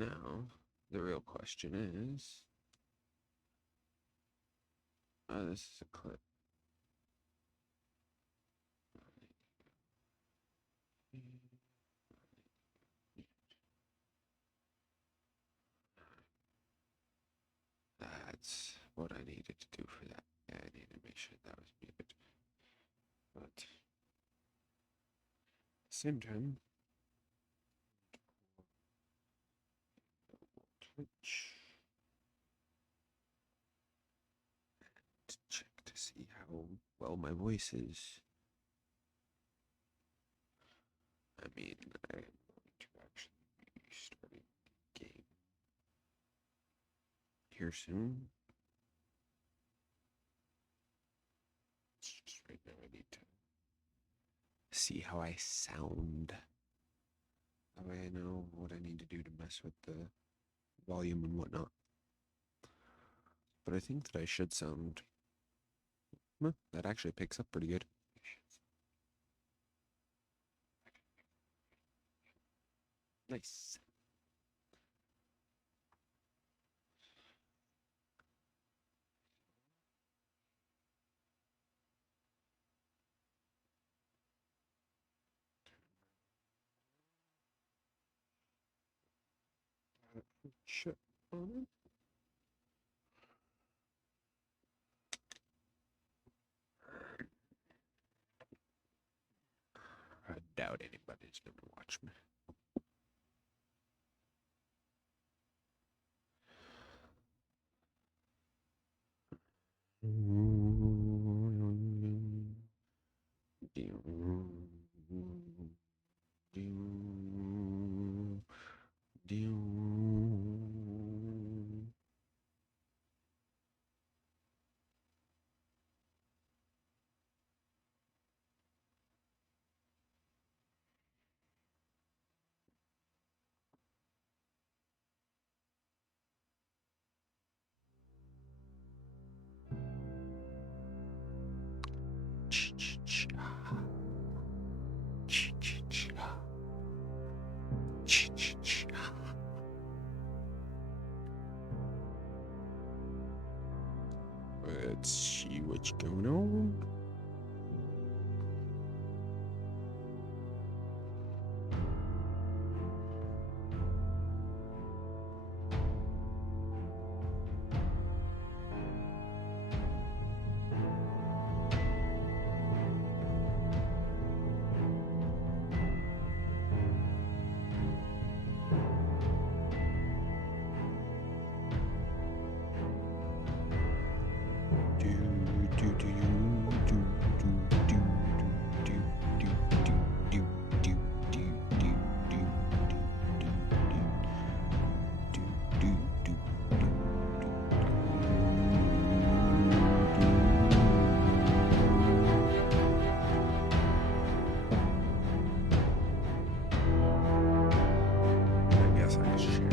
Now, the real question is, this is a clip. That's what I needed to do for that. Yeah, I needed to make sure that was muted. But at the same time, Twitch to check to see how well my voice is. I mean, I am going to actually be starting the game here soon. It's just right now I need to see how I sound. That way I know what I need to do to mess with the volume and whatnot. But I think that I should sound... Well, that actually picks up pretty good. Nice. Shut on it. I doubt anybody's gonna watch me. Let's see what's going on. I guess I should share.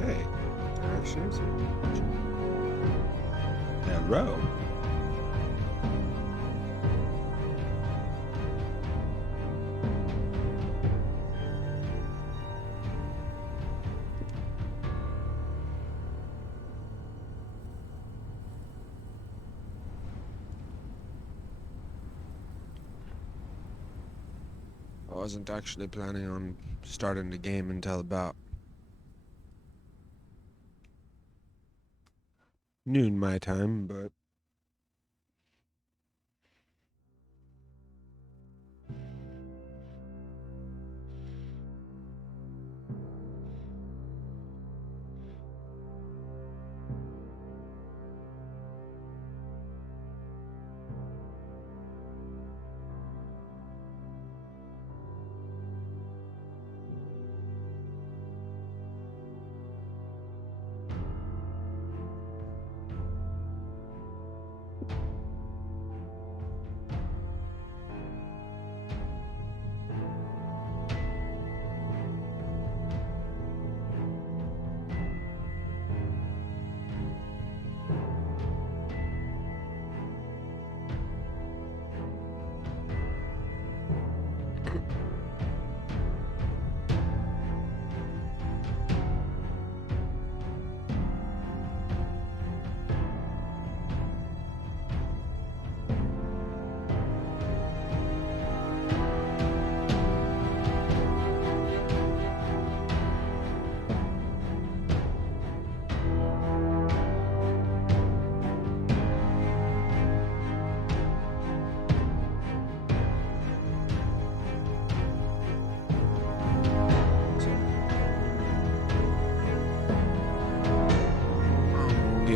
Hey, I shared some. Hello. I wasn't actually planning on starting the game until about noon my time, but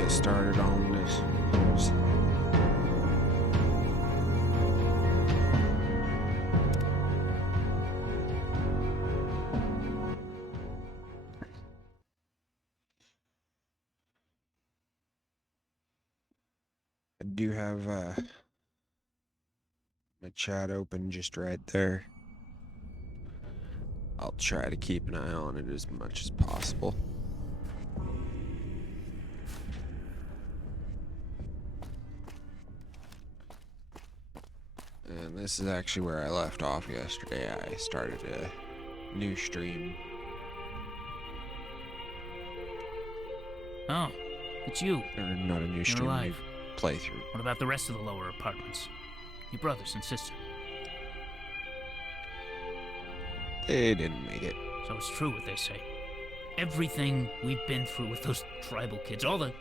get started on this. I do have my chat open just right there. I'll try to keep an eye on it as much as possible. And this is actually where I left off yesterday. I started a new stream. Oh, it's you. Or not a new stream, You're alive. new playthrough. What about the rest of the lower apartments? Your brothers and sister? They didn't make it. So it's true what they say. Everything we've been through with those tribal kids, all the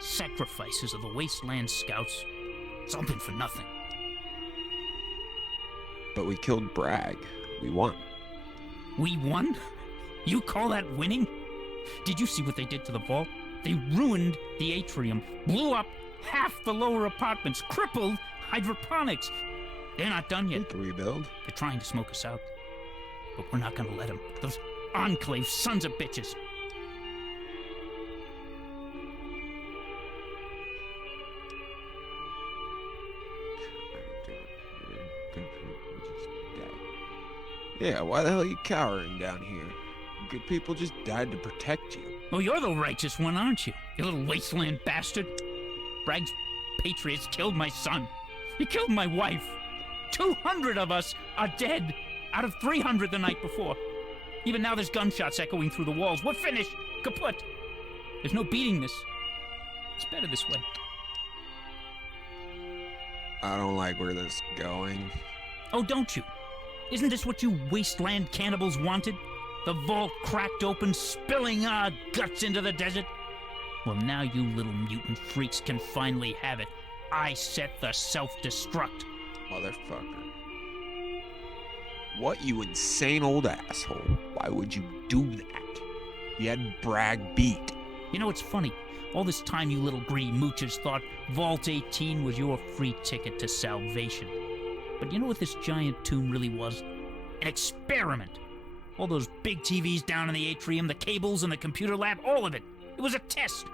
sacrifices of the Wasteland Scouts, something for nothing. But we killed Bragg. We won. We won? You call that winning? Did you see what they did to the vault? They ruined the atrium, blew up half the lower apartments, crippled hydroponics. They're not done yet. We can rebuild. They're trying to smoke us out. But we're not gonna let them. Those Enclave sons of bitches. Yeah, why the hell are you cowering down here? Good people just died to protect you. Well, you're the righteous one, aren't you? You little wasteland bastard. Bragg's patriots killed my son. He killed my wife. 200 of us are dead out of 300 the night before. Even now there's gunshots echoing through the walls. We're finished. Kaput. There's no beating this. It's better this way. I don't like where this is going. Oh, don't you? Isn't this what you wasteland cannibals wanted? The vault cracked open, spilling our guts into the desert? Well, now you little mutant freaks can finally have it. I set the self-destruct. Motherfucker. What, you insane old asshole? Why would you do that? You had Bragg beat. You know, it's funny. All this time you little greedy moochers thought Vault 18 was your free ticket to salvation. But you know what this giant tomb really was? An experiment. All those big TVs down in the atrium, the cables and the computer lab, all of it. It was a test.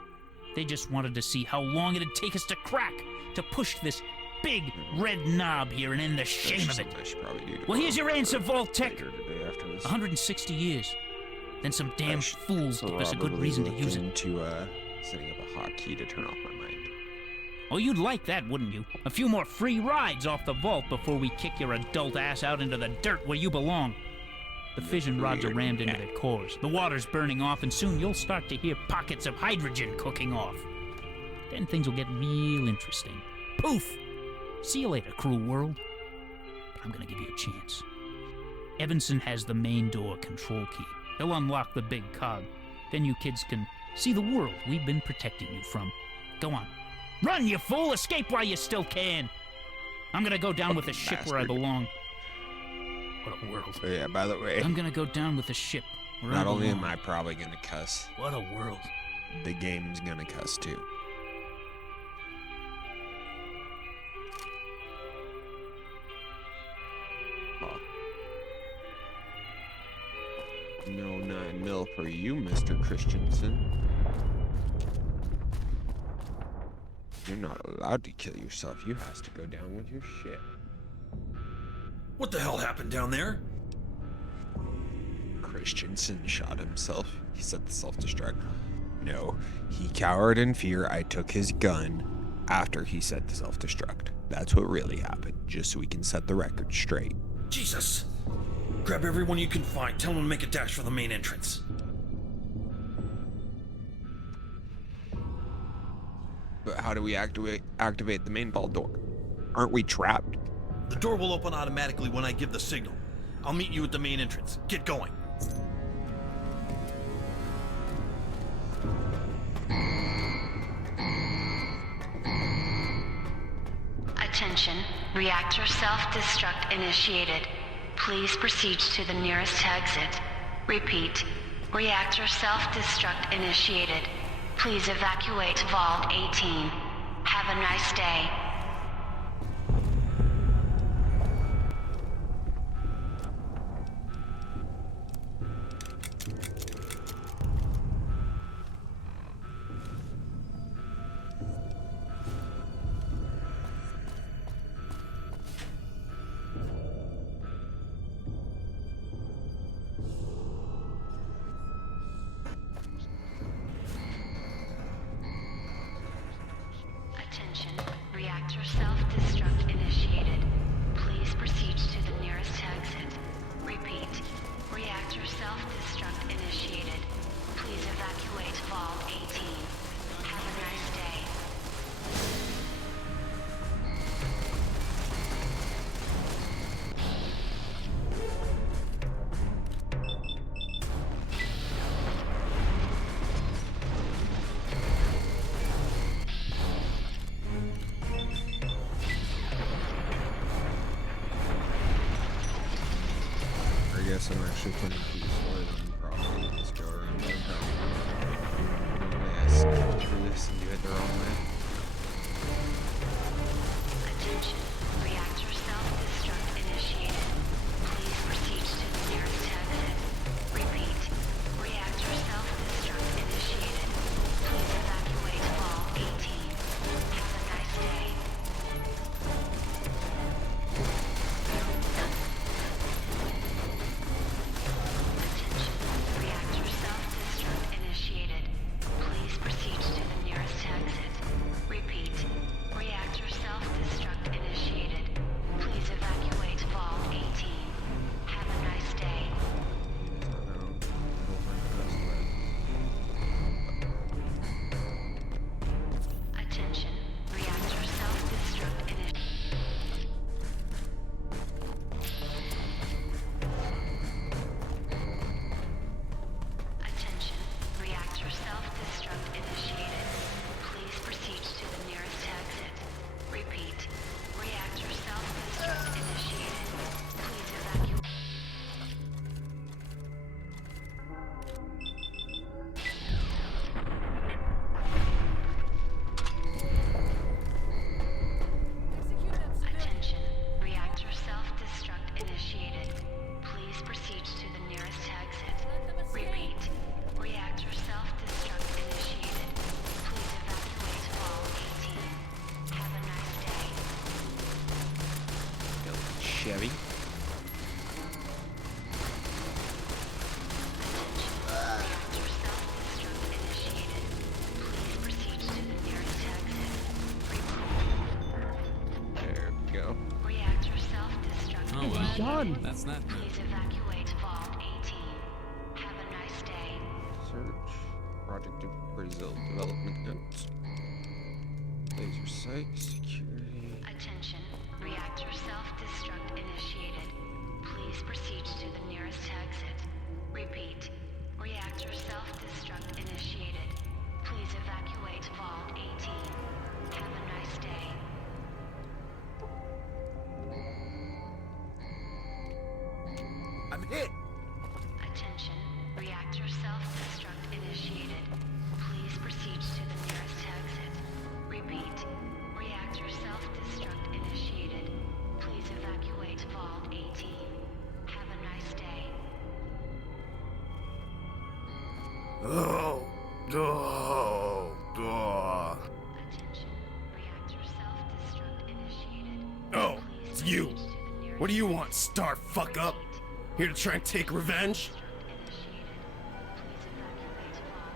They just wanted to see how long it'd take us to crack, to push this big red knob here and end the shame of it. Well, here's your answer, Vault Tech. 160 years. Then some damn fools gave us a good reason to use it. Into setting up a hotkey to turn off my mind. Oh, you'd like that, wouldn't you? A few more free rides off the vault before we kick your adult ass out into the dirt where you belong. The fission rods are rammed into their cores. The water's burning off, and soon you'll start to hear pockets of hydrogen cooking off. Then things will get real interesting. Poof! See you later, cruel world. But I'm gonna give you a chance. Evanson has the main door control key. He'll unlock the big cog. Then you kids can see the world we've been protecting you from. Go on. Run, you fool! Escape while you still can! I'm gonna go down with the ship where I belong. What a world. Oh, yeah, by the way, I'm gonna go down with the ship where not I only belong. am I probably gonna cuss, What a world. the game's gonna cuss too. Oh. No 9 mil for you, Mr. Christensen. You're not allowed to kill yourself. You has to go down with your ship. What the hell happened down there? Christensen shot himself. He set the self-destruct. No, he cowered in fear. I took his gun after he set the self-destruct. That's what really happened, just so we can set the record straight. Jesus! Grab everyone you can find. Tell them to make a dash for the main entrance. But how do we activate the main vault door? Aren't we trapped? The door will open automatically when I give the signal. I'll meet you at the main entrance. Get going. Attention, reactor self-destruct initiated. Please proceed to the nearest exit. Repeat, reactor self-destruct initiated. Please evacuate Vault 18. Have a nice day. Attention, reactor self-destruct initiated. Please proceed to the nearest exit. Repeat, reactor self-destruct initiated. Please evacuate Vault 18. Have a nice day. I guess I'm actually putting these stories on the property. Let's go around downtown. Yeah, skip through this and do it the wrong way. Attention, reactor self-destruct initiated. Please proceed to the nearest exit. Repeat, reactor self-destruct initiated. Please evacuate Vault 18. Have a nice day. Attention, reactor self-destruct initiated. Please proceed to the nearest exit. Repeat, reactor self-destruct initiated. Please evacuate Vault 18. Have a nice day. Attention, reactor self-destruct initiated. Attention, reactor self-destruct initiated. Please proceed to the nearest exit. Repeat, reactor self-destruct initiated. Please evacuate. Attention, reactor self-destruct initiated. Please proceed to the nearest exit. Repeat, reactor self-destruct initiated. Please evacuate Vault 18. Have a nice day. Go, Chevy. Attention, reactor self-destruct initiated. Please proceed to the nearest exit. There we go. Reactor self-destruct Oh, well. initiated. That's not good. Please evacuate Vault 18. Have a nice day. Search. Project of Brazil development notes. Laser sight security. Attention, reactor self-destruct initiated. Please proceed to the nearest exit. Repeat, reactor self-destruct initiated. Please evacuate Vault 18. Have a nice day. I'm hit! Attention, reactor self-destruct initiated. Please proceed to the nearest exit. Repeat, reactor self-destruct initiated. Please evacuate Vault 18. Have a nice day. Attention, reactor self-destruct initiated. Oh, Please it's you. proceed to the nearest What do you exit. want, star fuck up? Here to try and take revenge?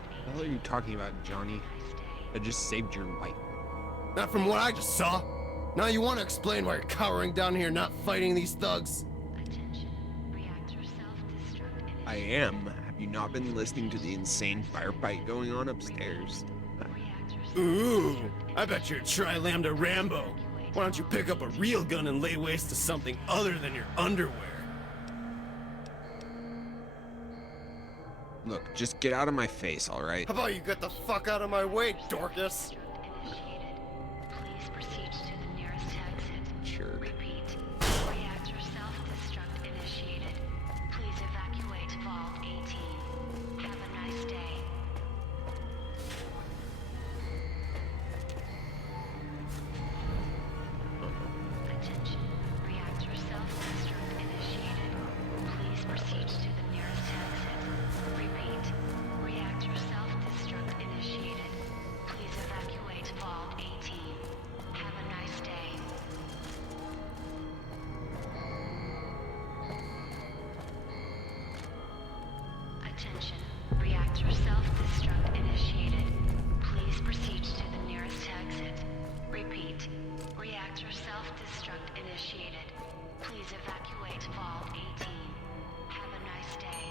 What the hell are you talking about, Johnny? I just saved your life. Not from what I just saw. Now you want to explain why you're cowering down here not fighting these thugs? I am. Have you not been listening to the insane firefight going on upstairs? Ooh, I bet you're Tri-Lambda Rambo. Why don't you pick up a real gun and lay waste to something other than your underwear? Look, just get out of my face, alright? How about you get the fuck out of my way, Dorcas? Please proceed to the nearest exit. Sure. Repeat. Reactor self-destruct initiated. Please evacuate Vault 18. Have a nice day. Please evacuate Vault 18. Have a nice day.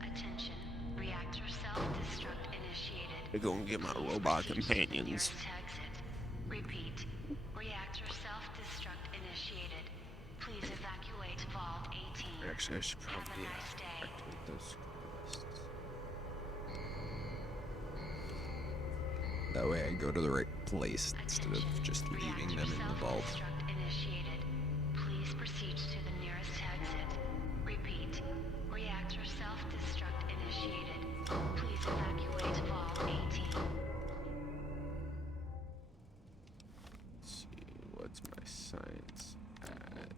Attention. Reactor self-destruct initiated. I'm gonna get my Please robot proceed to the companions. nearest exit. Repeat. Reactor self-destruct initiated. Please evacuate Vault 18. Actually, I should Have a probably nice day. activate those quests. That way I go to the right place instead of just leaving them in the vault. Self-destruct initiated. Please proceed to the nearest exit. Repeat. Reactor self-destruct initiated. Please evacuate Vault 18. Let's see, what's my science at?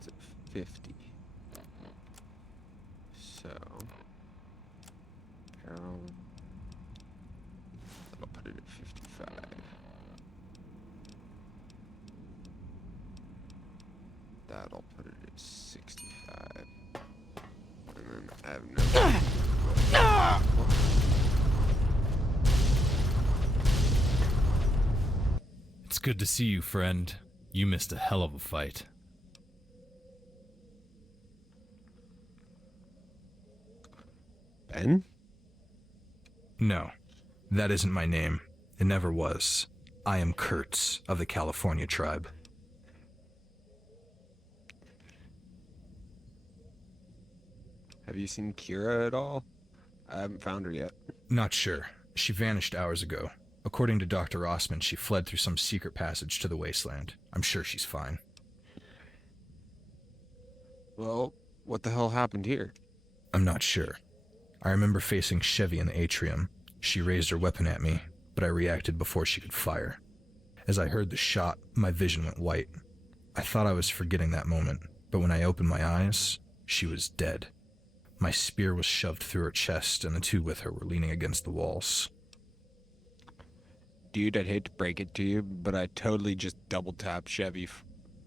It's at 50. So, apparel. I'll put it at 55. That'll put it at 65. And then I have no. It's good to see you, friend. You missed a hell of a fight. Ben? No, that isn't my name. It never was. I am Kurtz of the California tribe. Have you seen Kira at all? I haven't found her yet. Not sure. She vanished hours ago. According to Dr. Osman, she fled through some secret passage to the wasteland. I'm sure she's fine. Well, what the hell happened here? I'm not sure. I remember facing Chevy in the atrium. She raised her weapon at me, but I reacted before she could fire. As I heard the shot, my vision went white. I thought I was forgetting that moment, but when I opened my eyes, she was dead. My spear was shoved through her chest, and the two with her were leaning against the walls. Dude, I'd hate to break it to you, but I totally just double-tapped Chevy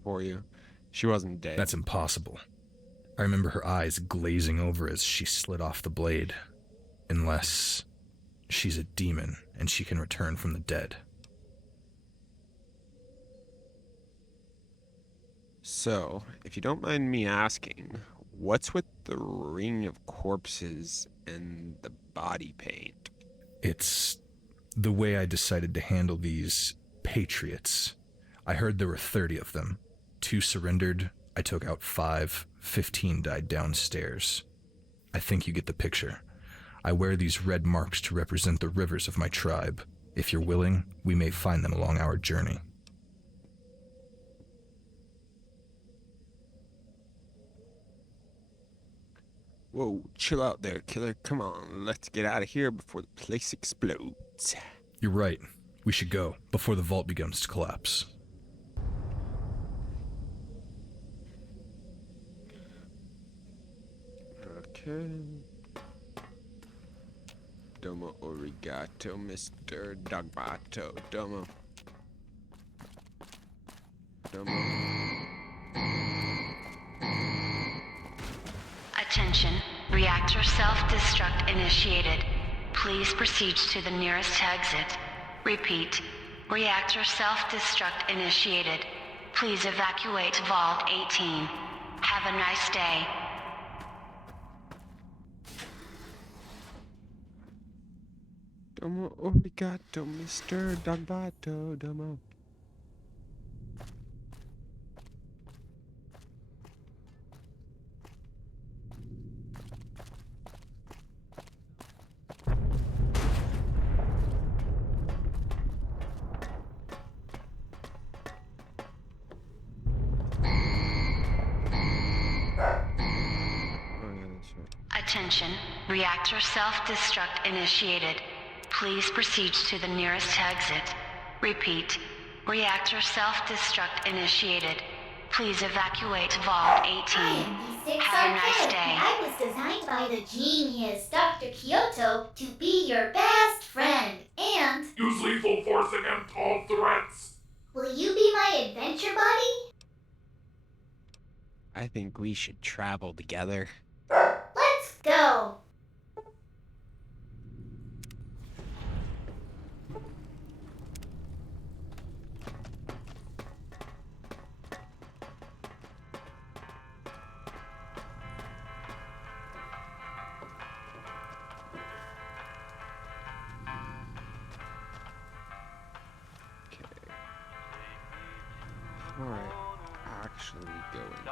for you. She wasn't dead. That's impossible. I remember her eyes glazing over as she slid off the blade. Unless she's a demon and she can return from the dead. So, if you don't mind me asking, what's with the ring of corpses and the body paint? It's the way I decided to handle these patriots. I heard there were 30 of them. 2 surrendered, I took out 5, 15 died downstairs. I think you get the picture. I wear these red marks to represent the rivers of my tribe. If you're willing, we may find them along our journey. Whoa, chill out there, killer. Come on, let's get out of here before the place explodes. You're right. We should go, before the vault begins to collapse. Okay. Domo arigato, Mr. Dogbato. Domo. Attention. Reactor self-destruct initiated. Please proceed to the nearest exit. Repeat. Reactor self-destruct initiated. Please evacuate Vault 18. Have a nice day. Domo arigato, Mr. Dogbato. Domo. Attention. Reactor self-destruct initiated. Please proceed to the nearest exit. Repeat. Reactor self-destruct initiated. Please evacuate Vault 18. Have a nice day. I was designed by the genius Dr. Kyoto to be your best friend, and... Use lethal force against all threats. Will you be my adventure buddy? I think we should travel together. Let's go! Alright, actually going to.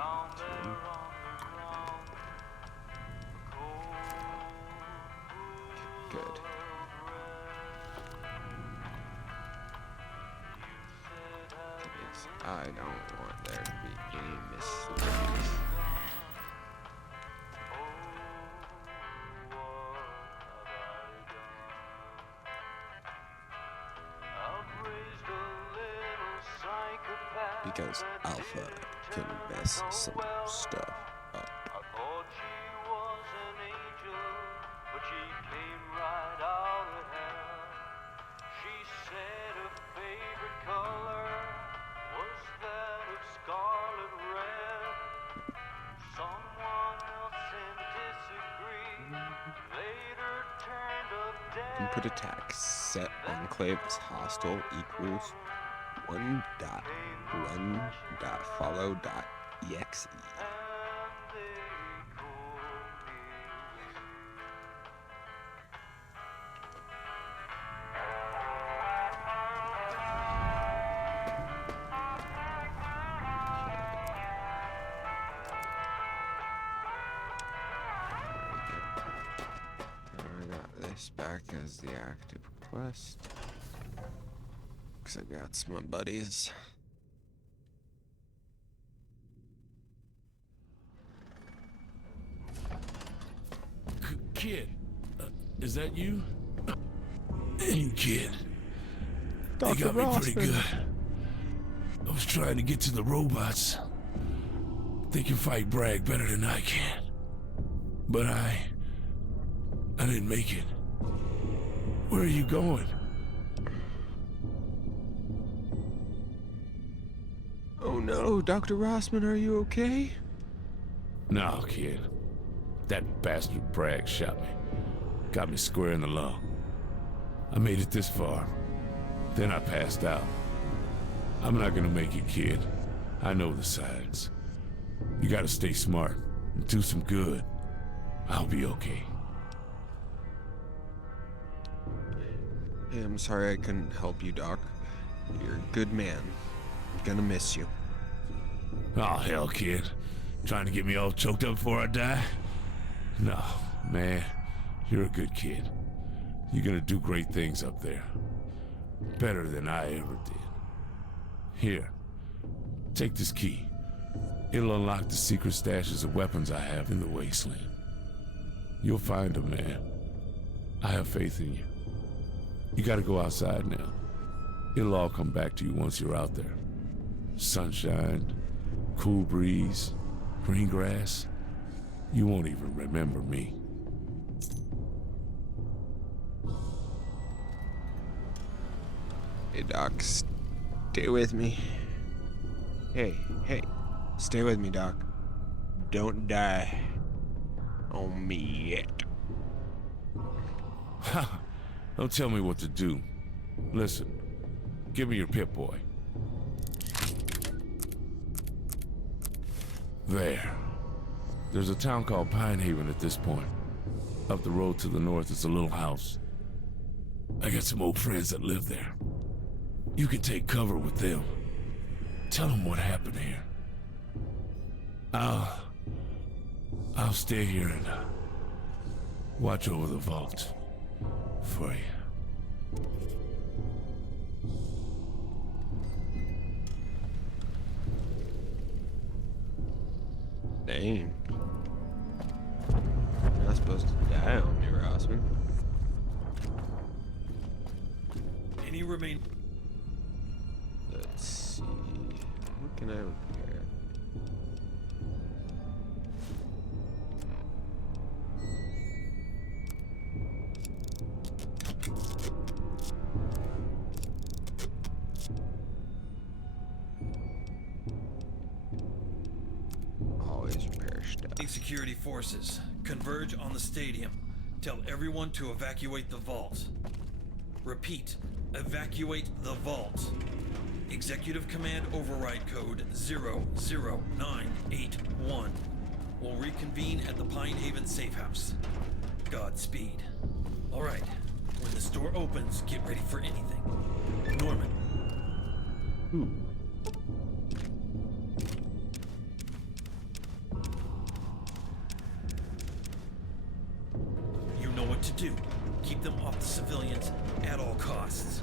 Good. Because I don't want there to be any mistakes. Because Alpha can mess some stuff up. Input attack set enclaves hostile equals 1.run.follow.exe. I got this back as the active quest. Cause I got some buddies. Kid, is that you? Hey, kid. They Dr. got me pretty Rossman. good. I was trying to get to the robots. They can fight Bragg better than I can. But I didn't make it. Where are you going? Oh no, Dr. Rossman, are you okay? No, kid. That bastard Bragg shot me. Got me square in the lung. I made it this far. Then I passed out. I'm not gonna make it, kid. I know the signs. You gotta stay smart and do some good. I'll be okay. Hey, I'm sorry I couldn't help you, Doc. You're a good man. I'm gonna miss you. Oh, hell, kid. Trying to get me all choked up before I die? No, man. You're a good kid. You're gonna do great things up there. Better than I ever did. Here. Take this key. It'll unlock the secret stashes of weapons I have in the wasteland. You'll find them, man. I have faith in you. You gotta go outside now. It'll all come back to you once you're out there. Sunshine, cool breeze, green grass. You won't even remember me. Hey, Doc, stay with me. Hey, stay with me, Doc. Don't die on me yet. Don't tell me what to do. Listen, give me your Pip-Boy. There. There's a town called Pine Haven at this point. Up the road to the north is a little house. I got some old friends that live there. You can take cover with them. Tell them what happened here. I'll stay here and watch over the vault for you. Dang. You're not supposed to die on me, Rossman. Any remain? Let's see. What can I repair? Always repair stuff. Security forces converge on the stadium. Tell everyone to evacuate the vault. Repeat, evacuate the vault. Executive Command Override Code 00981. We'll reconvene at the Pine Haven Safe House. Godspeed. All right, when this door opens, get ready for anything. Norman. what to do. Keep them off the civilians at all costs.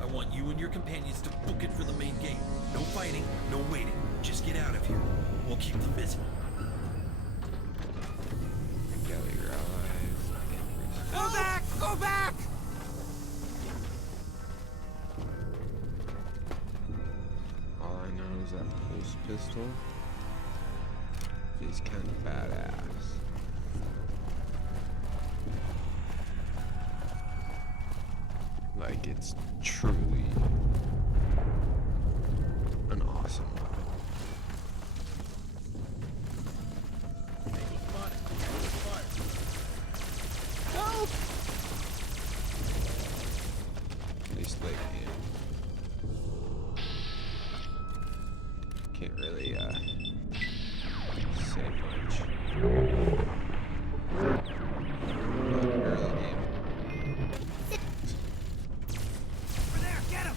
I want you and your companions to book it for the main gate. No fighting, no waiting. Just get out of here. We'll keep them busy. Gather your allies. Go back! Go back! All I know is that pulse pistol is kind of badass. Like, it's truly an awesome weapon. Help! At least they can't really say much. Not early game. Over there, get him!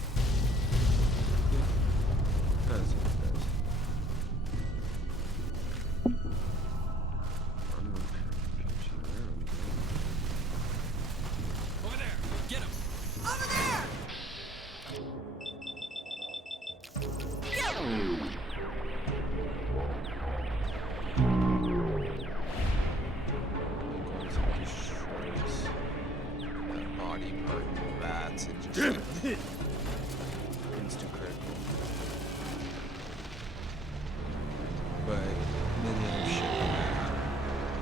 That's what it does. I'm gonna catch you around. Over there, get him! Over there! Get him! Destroys that body part of the bats and just like, instant critical. But then the other shit like that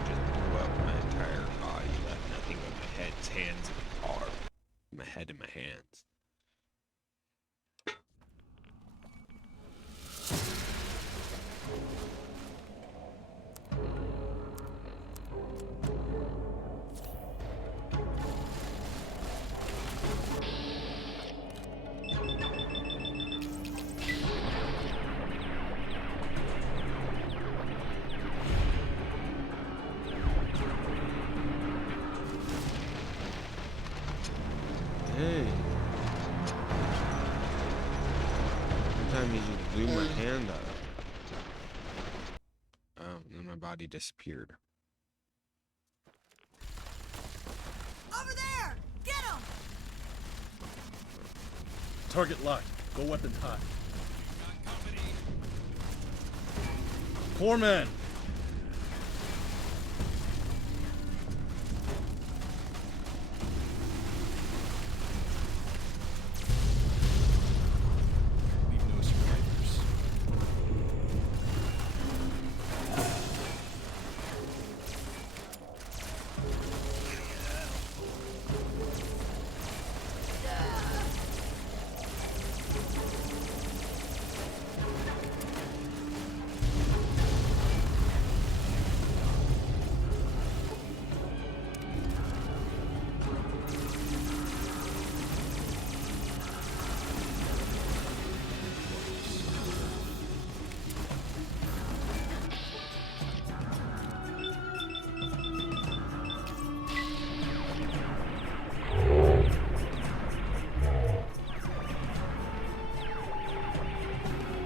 just blew up my entire body, left nothing but my head's hands in the car. My head in my hands. Hey. Sometimes you just blew my hand up. Oh, and then my body disappeared. Over there! Get him! Target locked. Go weapons hot. Foreman! Leave no survivors.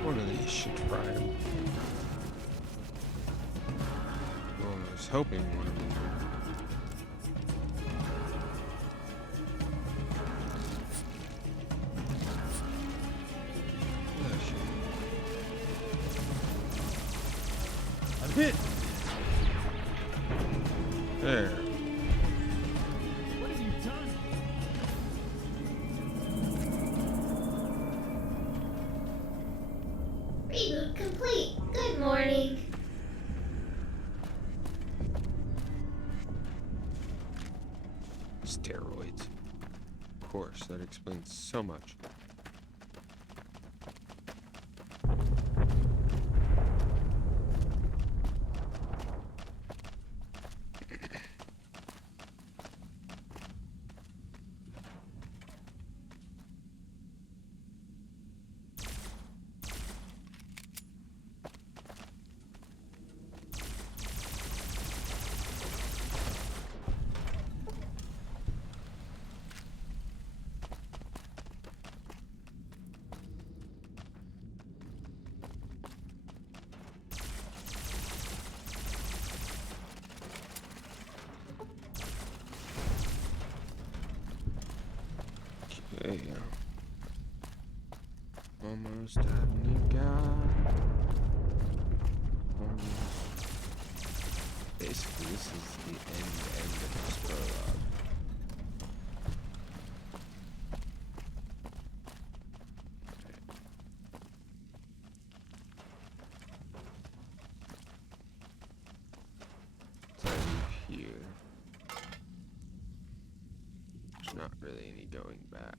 One of these should fry him. Well, I was hoping one of them would. I'm hit! There. What have you done? Reboot complete. Good morning. Steroids. Of course, that explains so much. Almost at Nika. Basically, this is the end of this prologue. So I leave here. There's not really any going back.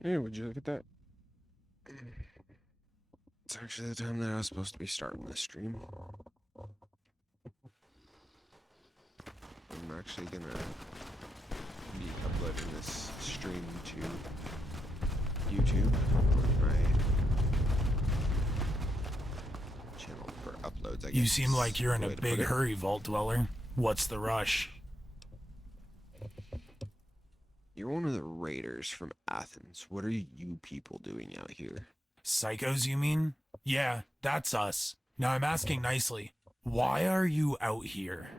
Hey, would you look at that? It's actually the time that I was supposed to be starting this stream. I'm actually gonna be uploading this stream to YouTube on my channel for uploads, I guess. You seem like you're in a Way to big put it. hurry, Vault Dweller. What's the rush? You're one of the raiders from Athens. What are you people doing out here? Psychos, you mean? Yeah, that's us. Now I'm asking nicely. Why are you out here?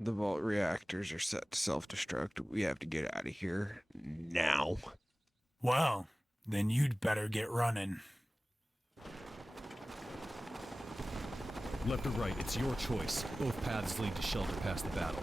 The vault reactors are set to self-destruct. We have to get out of here now. Well, then you'd better get running. Left or right, it's your choice. Both paths lead to shelter past the battle.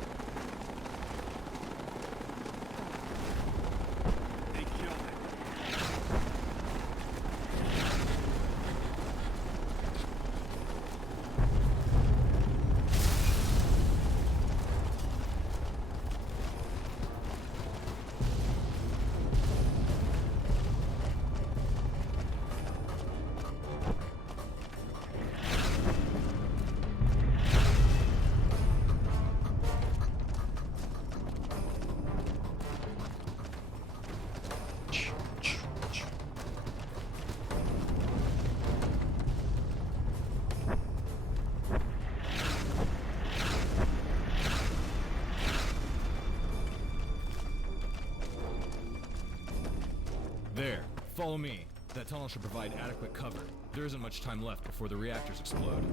There, follow me. That tunnel should provide adequate cover. There isn't much time left before the reactors explode.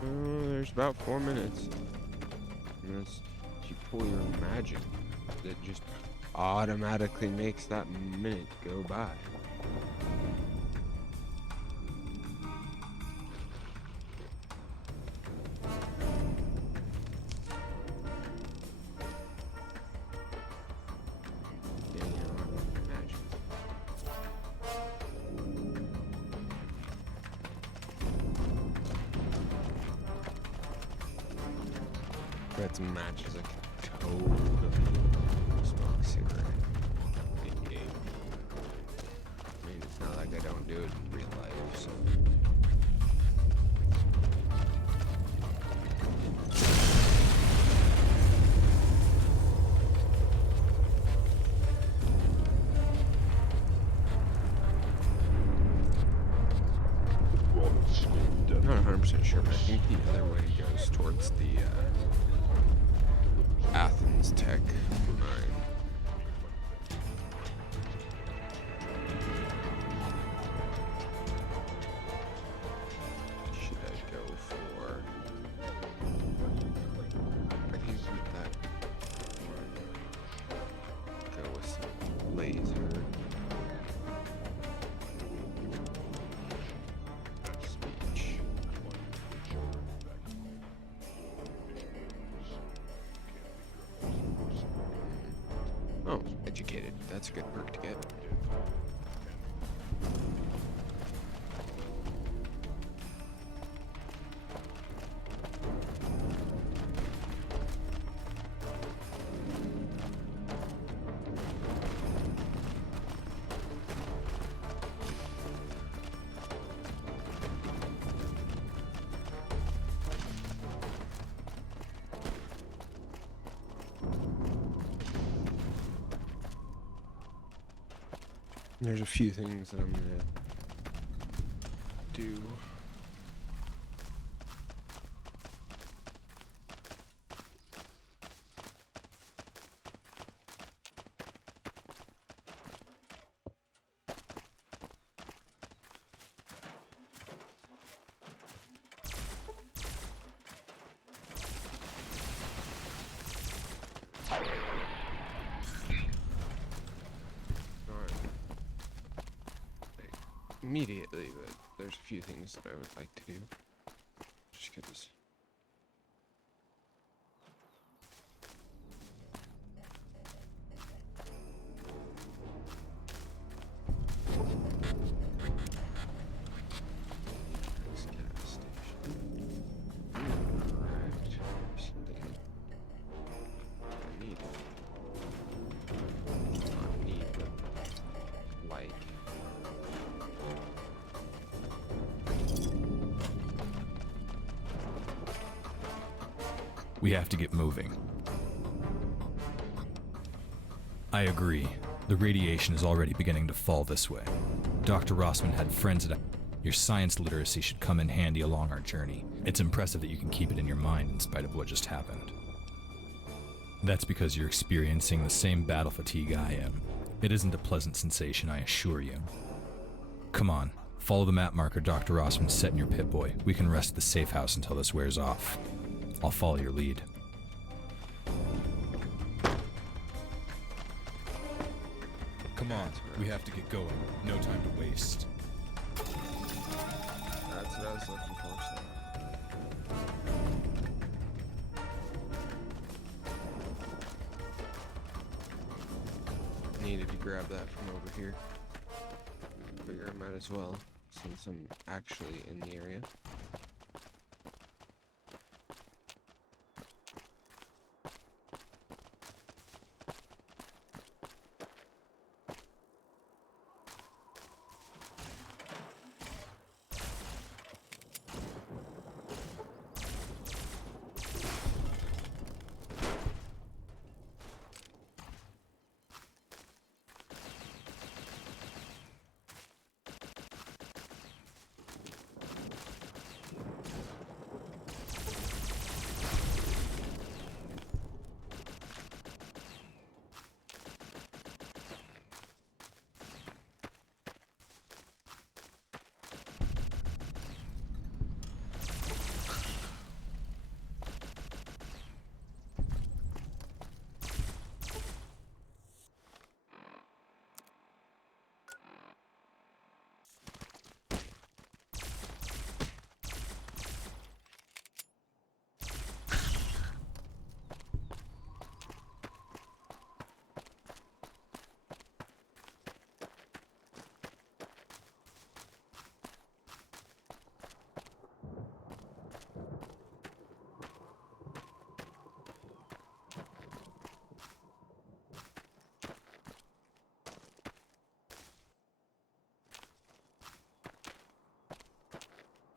There's about 4 minutes. Unless you pull your magic, that just automatically makes that minute go by. Yeah, you know, magic. That matches a totally strong cigarette in game. I mean, it's not like I don't do it in real life, so. I'm not 100% sure, but I think the other way goes towards the Athens Tech mine. Should I go for? I can keep that one. Go with some laser. Speech. Oh, educated. That's a good perk to get. There's a few things that I'm gonna do. immediately, but there's a few things that I would like to do. Just because. We have to get moving. I agree. The radiation is already beginning to fall this way. Dr. Rossman had friends at... Your science literacy should come in handy along our journey. It's impressive that you can keep it in your mind in spite of what just happened. That's because you're experiencing the same battle fatigue I am. It isn't a pleasant sensation, I assure you. Come on, follow the map marker Dr. Rossman set in your Pip-Boy. We can rest at the safe house until this wears off. I'll follow your lead. Come on, we have to get going. No time to waste. That's what I was looking for, so. Needed to grab that from over here. Figure I might as well, since I'm actually in the area.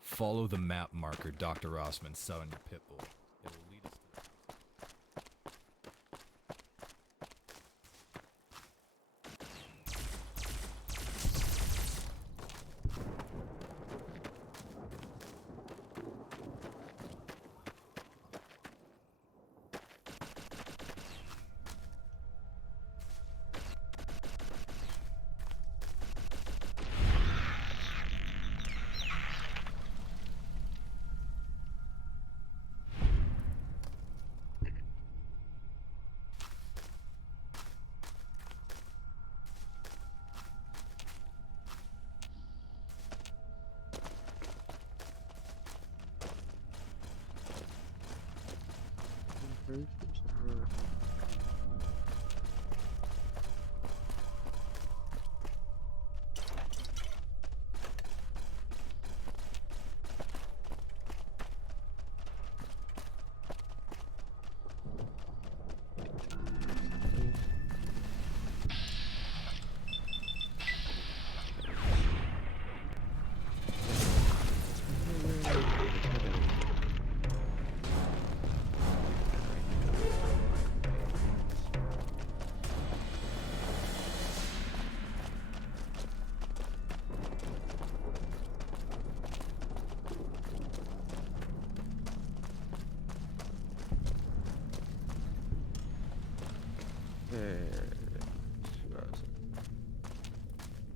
Follow the map marker Dr. Rossman set on your Pip-Boy. It will lead us to...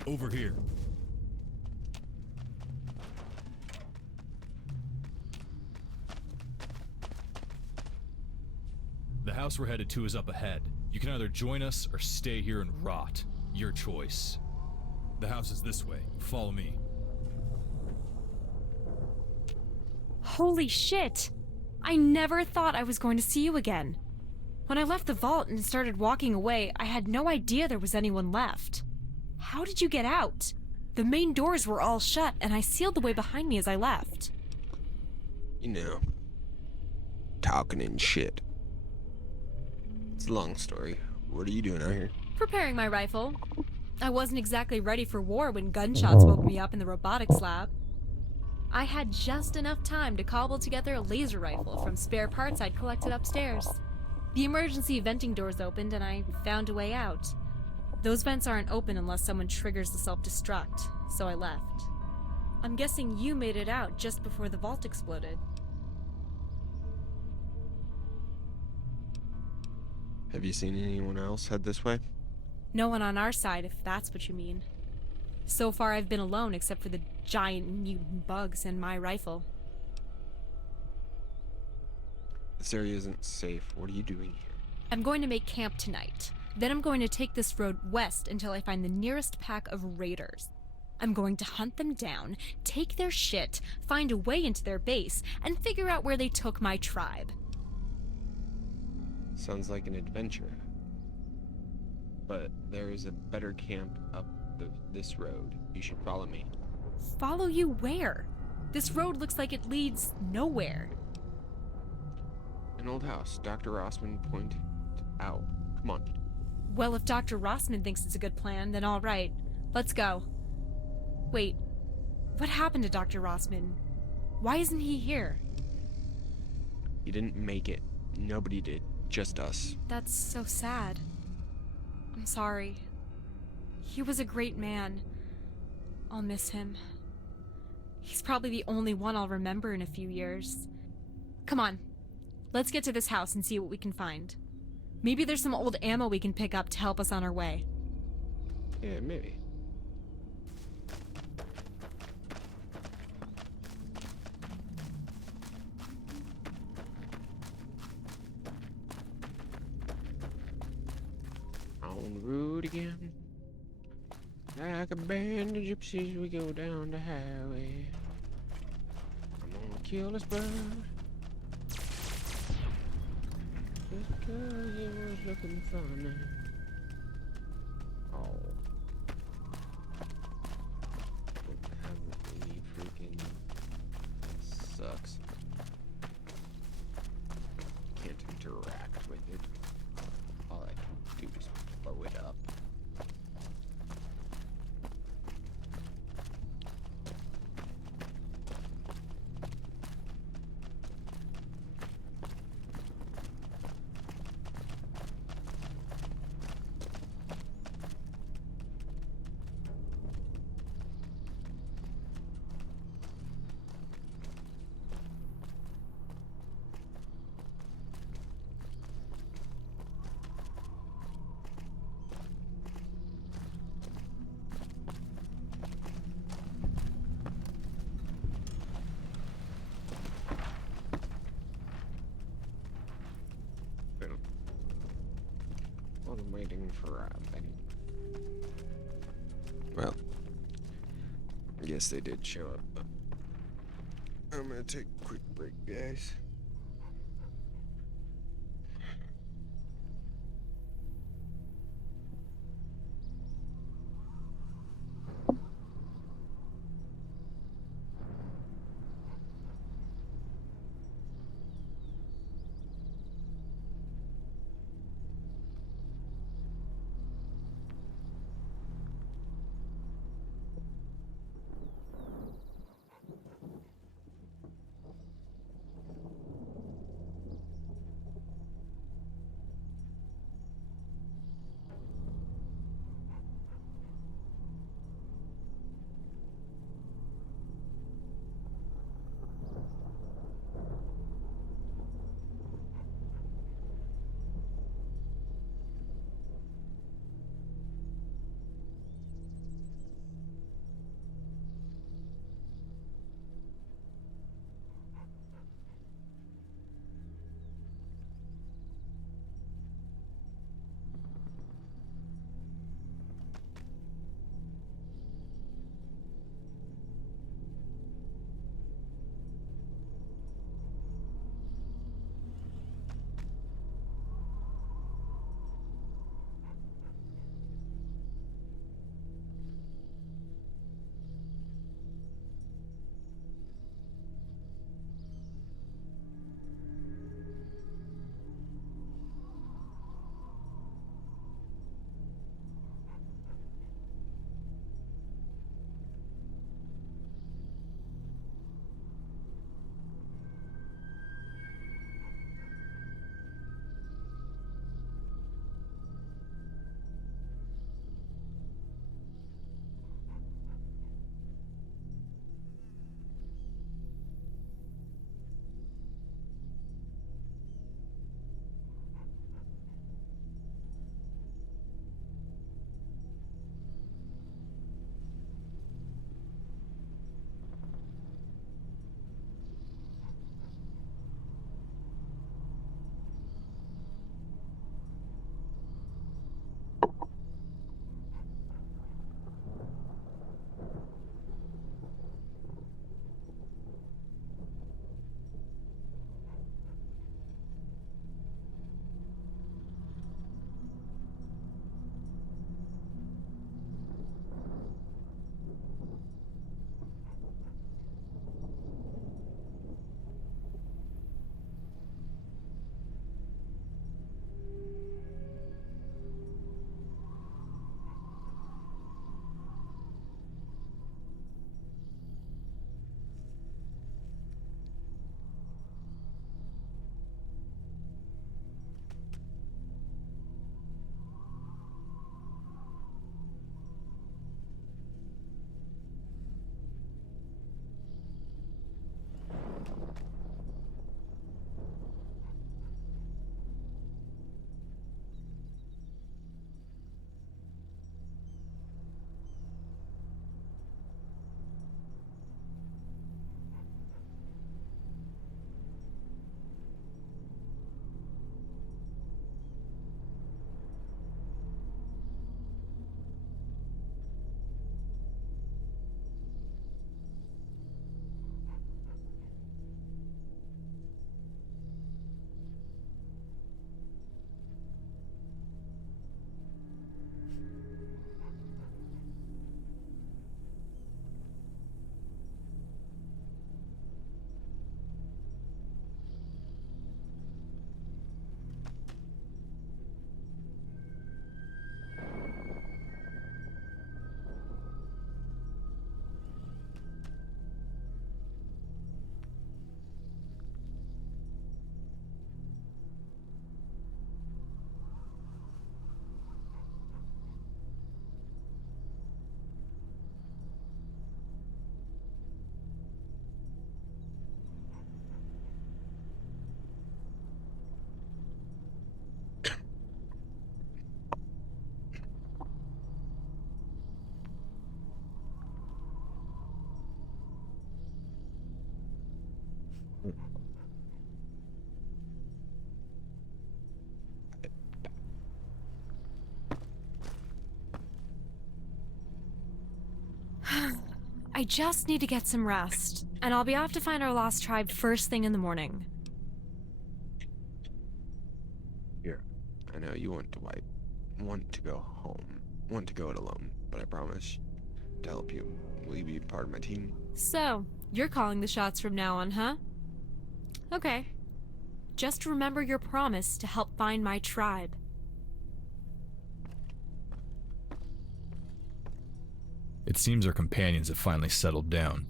Over here. The house we're headed to is up ahead. You can either join us or stay here and rot. Your choice. The house is this way. Follow me. Holy shit! I never thought I was going to see you again. When I left the vault and started walking away, I had no idea there was anyone left. How did you get out? The main doors were all shut, and I sealed the way behind me as I left. You know, talking and shit. It's a long story. What are you doing out here? Preparing my rifle. I wasn't exactly ready for war when gunshots woke me up in the robotics lab. I had just enough time to cobble together a laser rifle from spare parts I'd collected upstairs. The emergency venting doors opened and I found a way out. Those vents aren't open unless someone triggers the self-destruct, so I left. I'm guessing you made it out just before the vault exploded. Have you seen anyone else head this way? No one on our side, if that's what you mean. So far I've been alone except for the giant mutant bugs and my rifle. This area isn't safe. What are you doing here? I'm going to make camp tonight. Then I'm going to take this road west until I find the nearest pack of raiders. I'm going to hunt them down, take their shit, find a way into their base, and figure out where they took my tribe. Sounds like an adventure. But there is a better camp up this road. You should follow me. Follow you where? This road looks like it leads nowhere. An old house Dr. Rossman pointed out. Come on. Well, if Dr. Rossman thinks it's a good plan, then all right. Let's go. Wait, what happened to Dr. Rossman? Why isn't he here? He didn't make it. Nobody did. Just us. That's so sad. I'm sorry. He was a great man. I'll miss him. He's probably the only one I'll remember in a few years. Come on. Let's get to this house and see what we can find. Maybe there's some old ammo we can pick up to help us on our way. Yeah, maybe. On the road again. Like a band of gypsies, we go down the highway. I'm gonna kill this bird. Just because it was looking funny. Oh. Don't have any freaking... Sucks. Can't interact with it. All I can do is blow it up. While I'm waiting for Robin. Well, I guess they did show up, but I'm gonna take a quick break, guys. I just need to get some rest, and I'll be off to find our lost tribe first thing in the morning. Here, I know you want to go home, want to go it alone, but I promise to help you. Will you be part of my team? So, you're calling the shots from now on, huh? Okay. Just remember your promise to help find my tribe. It seems our companions have finally settled down.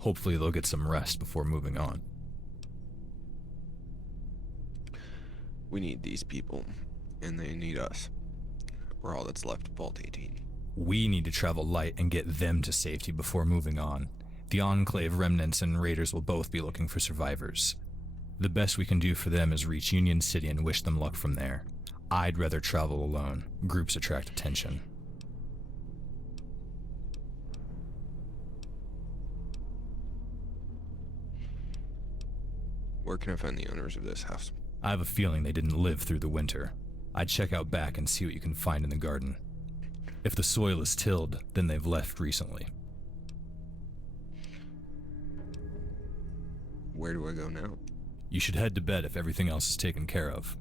Hopefully they'll get some rest before moving on. We need these people, and they need us. We're all that's left of Vault 18. We need to travel light and get them to safety before moving on. The Enclave remnants and raiders will both be looking for survivors. The best we can do for them is reach Union City and wish them luck from there. I'd rather travel alone. Groups attract attention. Where can I find the owners of this house? I have a feeling they didn't live through the winter. I'd check out back and see what you can find in the garden. If the soil is tilled, then they've left recently. Where do I go now? You should head to bed if everything else is taken care of.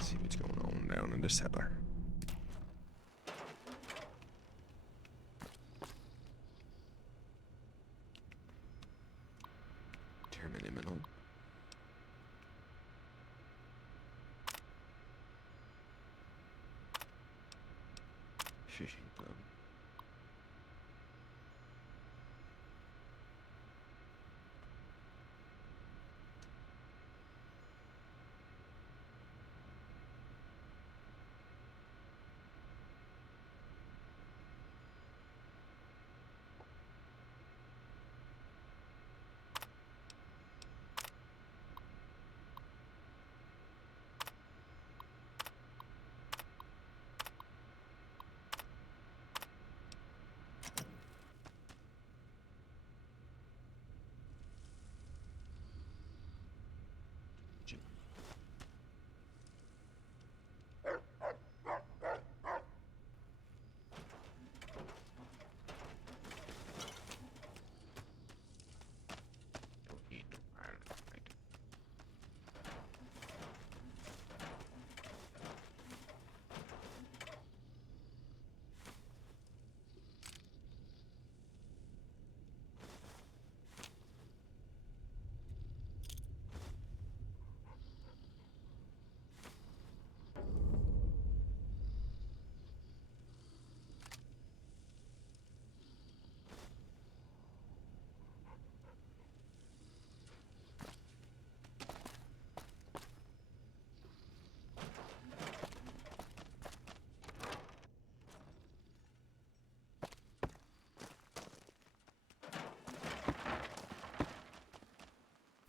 See what's going on down in the cellar. Terminal. Fishing club.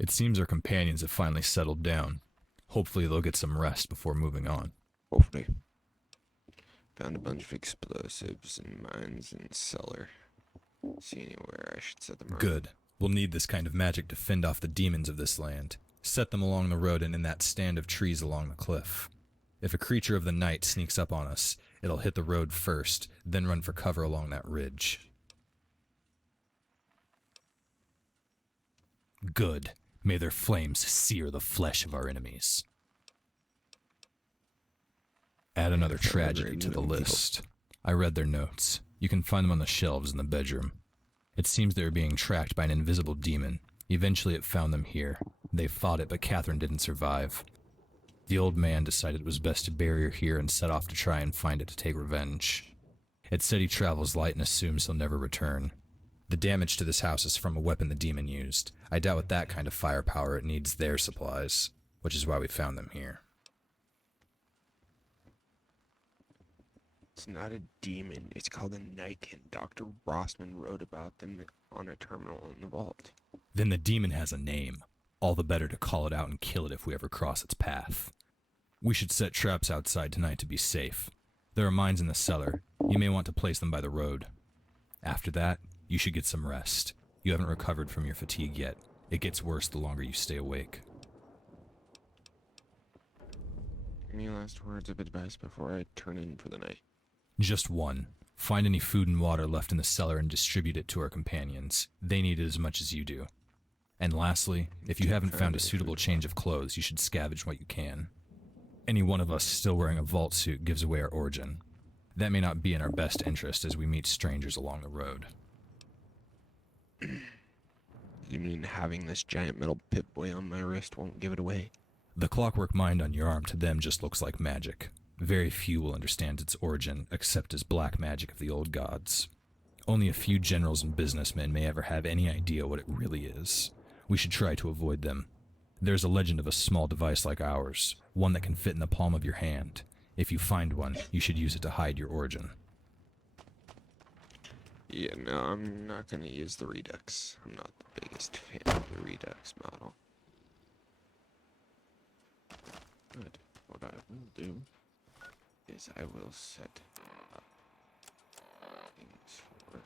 It seems our companions have finally settled down. Hopefully they'll get some rest before moving on. Hopefully. Found a bunch of explosives and mines in the cellar. See anywhere I should set them up. Good. We'll need this kind of magic to fend off the demons of this land. Set them along the road and in that stand of trees along the cliff. If a creature of the night sneaks up on us, it'll hit the road first, then run for cover along that ridge. Good. May their flames sear the flesh of our enemies. Add another tragedy to the list. I read their notes. You can find them on the shelves in the bedroom. It seems they were being tracked by an invisible demon. Eventually it found them here. They fought it, but Catherine didn't survive. The old man decided it was best to bury her here and set off to try and find it to take revenge. It said he travels light and assumes he'll never return. The damage to this house is from a weapon the demon used. I doubt with that kind of firepower it needs their supplies, which is why we found them here. It's not a demon. It's called a Niken. Dr. Rossman wrote about them on a terminal in the vault. Then the demon has a name. All the better to call it out and kill it if we ever cross its path. We should set traps outside tonight to be safe. There are mines in the cellar. You may want to place them by the road. After that, you should get some rest. You haven't recovered from your fatigue yet. It gets worse the longer you stay awake. Any last words of advice before I turn in for the night? Just one. Find any food and water left in the cellar and distribute it to our companions. They need it as much as you do. And lastly, if you haven't found a suitable change of clothes, you should scavenge what you can. Any one of us still wearing a vault suit gives away our origin. That may not be in our best interest as we meet strangers along the road. You mean having this giant metal Pip-Boy on my wrist won't give it away? The clockwork mind on your arm to them just looks like magic. Very few will understand its origin except as black magic of the old gods. Only a few generals and businessmen may ever have any idea what it really is. We should try to avoid them. There's a legend of a small device like ours, one that can fit in the palm of your hand. If you find one, you should use it to hide your origin. Yeah, no, I'm not going to use the Redux. I'm not the biggest fan of the Redux model. But what I will do is I will set up things for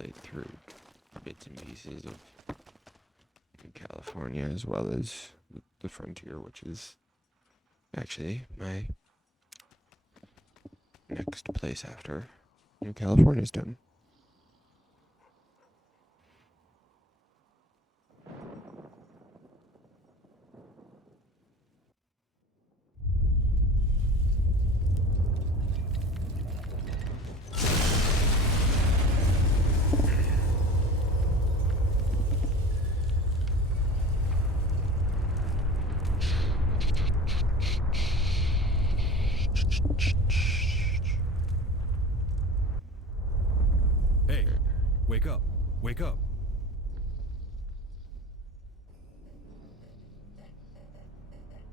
played through bits and pieces of California as well as the frontier, which is actually my next place after New California's done. Hey, wake up. Wake up.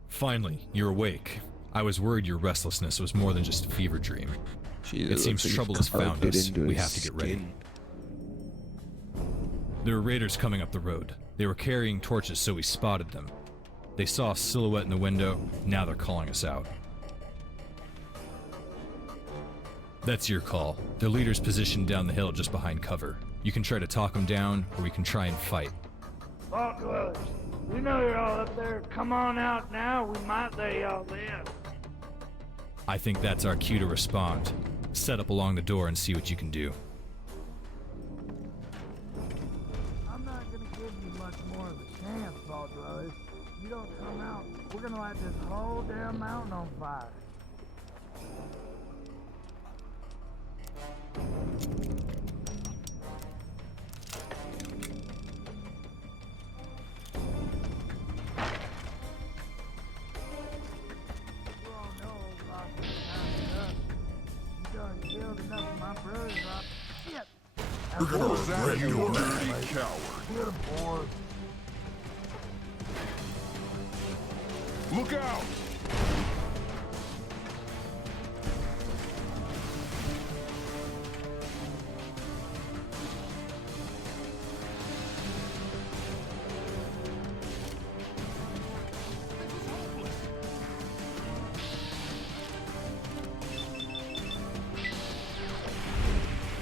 Finally, you're awake. I was worried your restlessness was more than just a fever dream. It seems trouble has found us. We have to get ready. There were raiders coming up the road. They were carrying torches, so we spotted them. They saw a silhouette in the window. Now they're calling us out. That's your call. Their leader's positioned down the hill just behind cover. You can try to talk them down, or we can try and fight. Vault dwellers, we know you're all up there. Come on out now. We might lay y'all in. I think that's our cue to respond. Set up along the door and see what you can do. I'm not gonna give you much more of a chance, vault dwellers. If you don't come out, we're gonna light this whole damn mountain on fire. We're gonna regret your man. Coward. Get him, boys. Look out!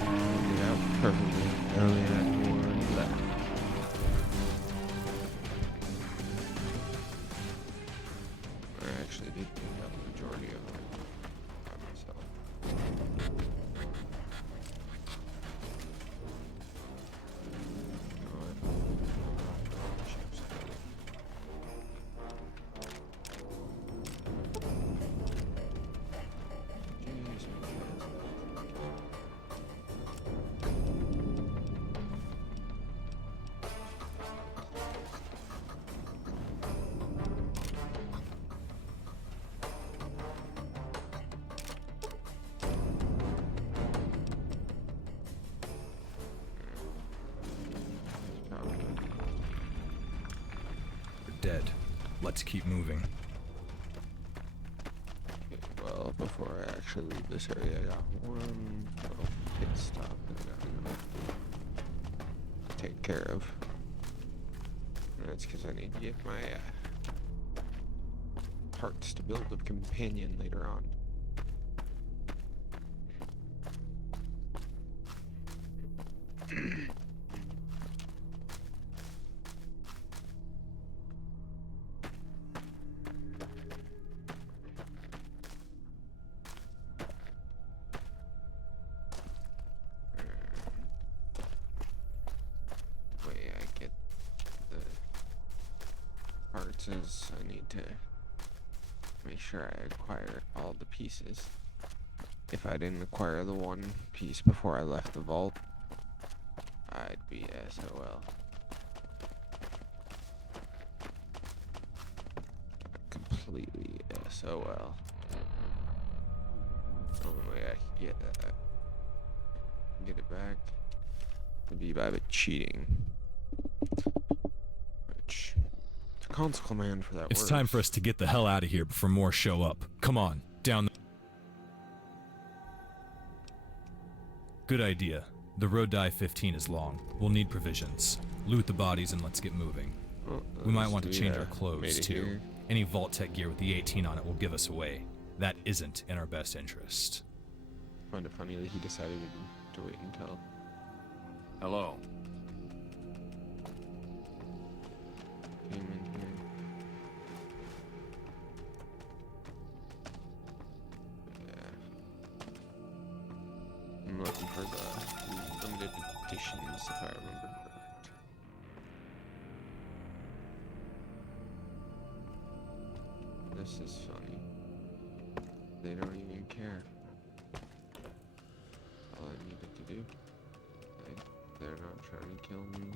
Yeah, perfectly. Only had one left. I actually did pick up the majority of them by myself. We're dead. Let's keep moving. Okay, well, before I actually leave this area, I got one little pit stop that I gotta take care of. And that's because I need to get my parts to build a companion later on. The way I get the parts is I need to make sure I acquire all the pieces. If I didn't acquire the one piece before I left the vault, I'd be SOL. Completely SOL. The only way I can get it back would be by cheating. Which, the console command for that It's works. time for us to get the hell out of here before more show up. Come on, down the... Good idea. The road to I-15 is long. We'll need provisions. Loot the bodies and let's get moving. Well, We might let's want to do change that. our clothes, Made it too. here. Any Vault Tech gear with the 18 on it will give us away. That isn't in our best interest. I find it funny that he decided to wait until... Hello. came in here. Yeah. I'm looking for the limited editions, if I remember correct. This is funny. They don't even care. All I needed to do. They're not trying to kill me.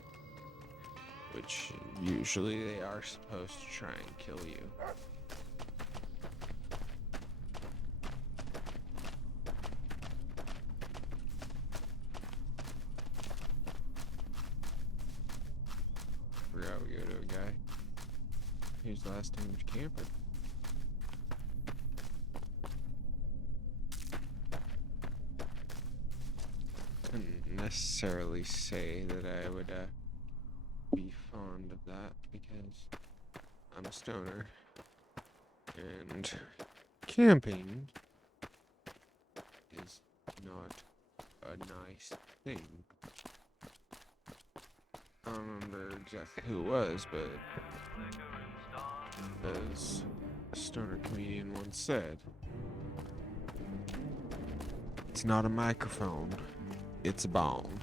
Which usually they are supposed to try and kill you. Forgot we go to a guy who's last name was Camper. Couldn't necessarily say that I would be fond of that because I'm a stoner and camping is not a nice thing. I don't remember exactly who it was, but as a stoner comedian once said, it's not a microphone, it's a bong.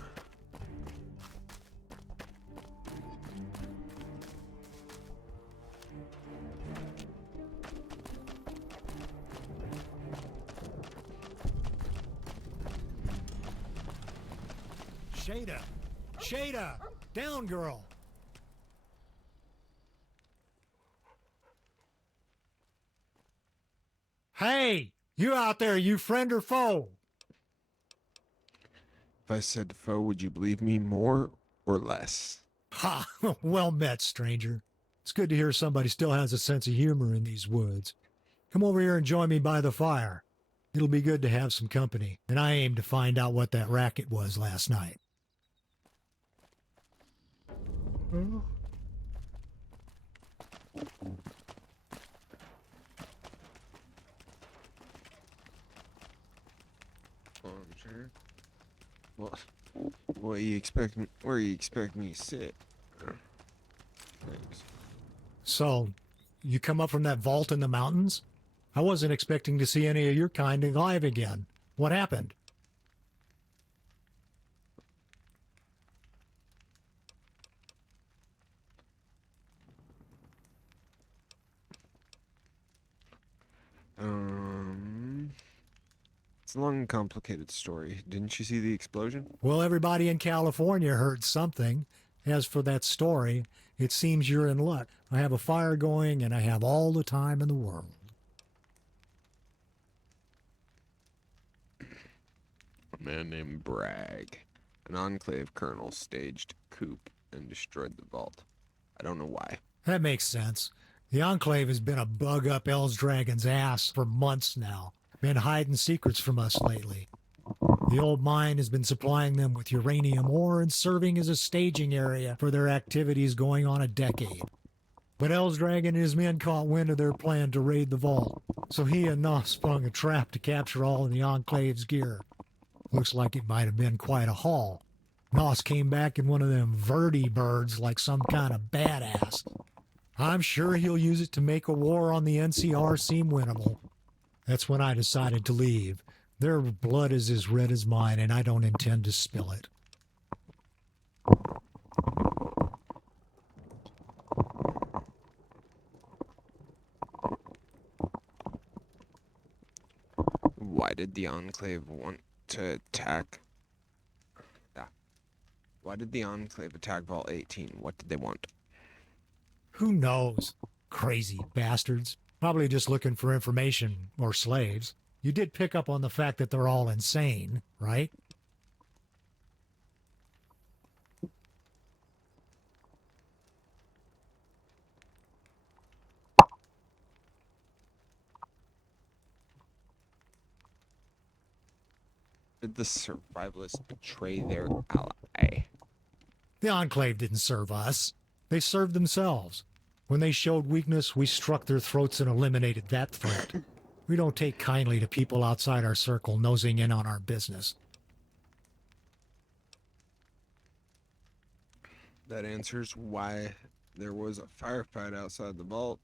Shada! Shada! Down, girl! Hey! You out there, you friend or foe? If I said foe, would you believe me more or less? Ha! Well met, stranger. It's good to hear somebody still has a sense of humor in these woods. Come over here and join me by the fire. It'll be good to have some company, and I aim to find out what that racket was last night. Sure. Well, what you expect me? Where you expect me to sit? Thanks. So, you come up from that vault in the mountains? I wasn't expecting to see any of your kind alive again. What happened? It's a long and complicated story. Didn't you see the explosion? Well, everybody in California heard something. As for that story, it seems you're in luck. I have a fire going, and I have all the time in the world. A man named Bragg, an Enclave colonel, staged a coup and destroyed the vault. I don't know why. That makes sense. The Enclave has been a bug up El's Dragon's ass for months now. Been hiding secrets from us lately. The old mine has been supplying them with uranium ore and serving as a staging area for their activities going on a decade. But El's Dragon and his men caught wind of their plan to raid the vault, so he and Noss sprung a trap to capture all of the Enclave's gear. Looks like it might have been quite a haul. Noss came back in one of them vertibirds like some kind of badass. I'm sure he'll use it to make a war on the NCR seem winnable. That's when I decided to leave. Their blood is as red as mine, and I don't intend to spill it. Why did the Enclave want to attack? Why did the Enclave attack Vault 18? What did they want? Who knows? Crazy bastards. Probably just looking for information or slaves. You did pick up on the fact that they're all insane, right? Did the survivalists betray their ally? The Enclave didn't serve us. They served themselves. When they showed weakness, we struck their throats and eliminated that threat. We don't take kindly to people outside our circle nosing in on our business. That answers why there was a firefight outside the vault.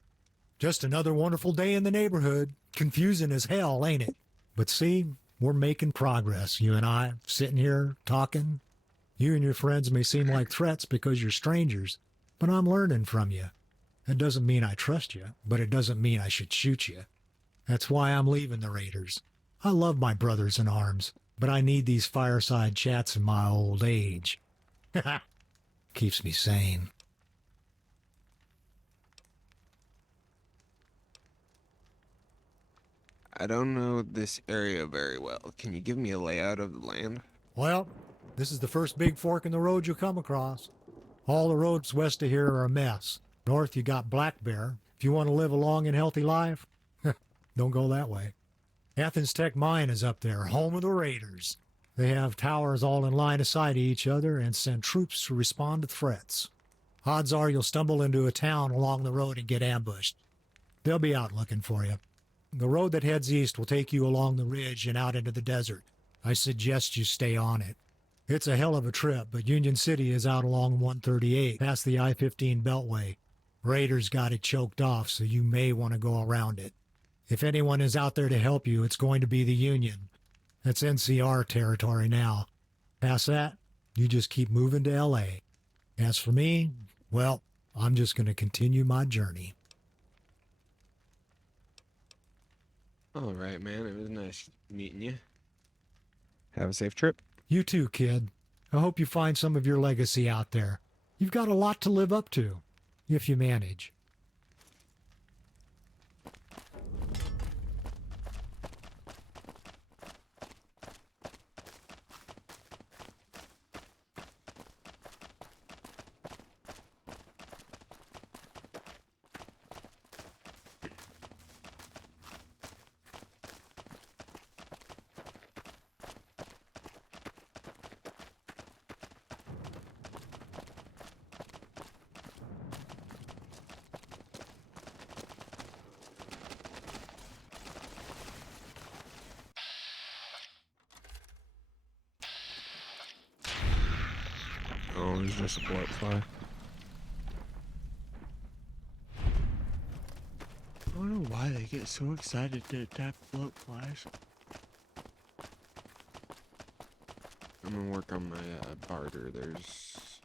Just another wonderful day in the neighborhood. Confusing as hell, ain't it? But see, we're making progress, you and I, sitting here, talking. You and your friends may seem like threats because you're strangers, but I'm learning from you. That doesn't mean I trust you, but it doesn't mean I should shoot you. That's why I'm leaving the Raiders. I love my brothers in arms, but I need these fireside chats in my old age. Keeps me sane. I don't know this area very well. Can you give me a layout of the land? Well, this is the first big fork in the road you'll come across. All the roads west of here are a mess. North, you got Black Bear. If you want to live a long and healthy life, don't go that way. Athens Tech Mine is up there, home of the Raiders. They have towers all in line of sight of each other and send troops to respond to threats. Odds are you'll stumble into a town along the road and get ambushed. They'll be out looking for you. The road that heads east will take you along the ridge and out into the desert. I suggest you stay on it. It's a hell of a trip, but Union City is out along 138, past the I-15 Beltway. Raiders got it choked off, so you may want to go around it. If anyone is out there to help you, it's going to be the Union. That's NCR territory now. Past that, you just keep moving to L.A. As for me, well, I'm just going to continue my journey. All right, man. It was nice meeting you. Have a safe trip. You too, kid. I hope you find some of your legacy out there. You've got a lot to live up to, if you manage. long as it's just a bloat fly. I don't know why they get so excited to attack bloat flies. I'm gonna work on my barter. There's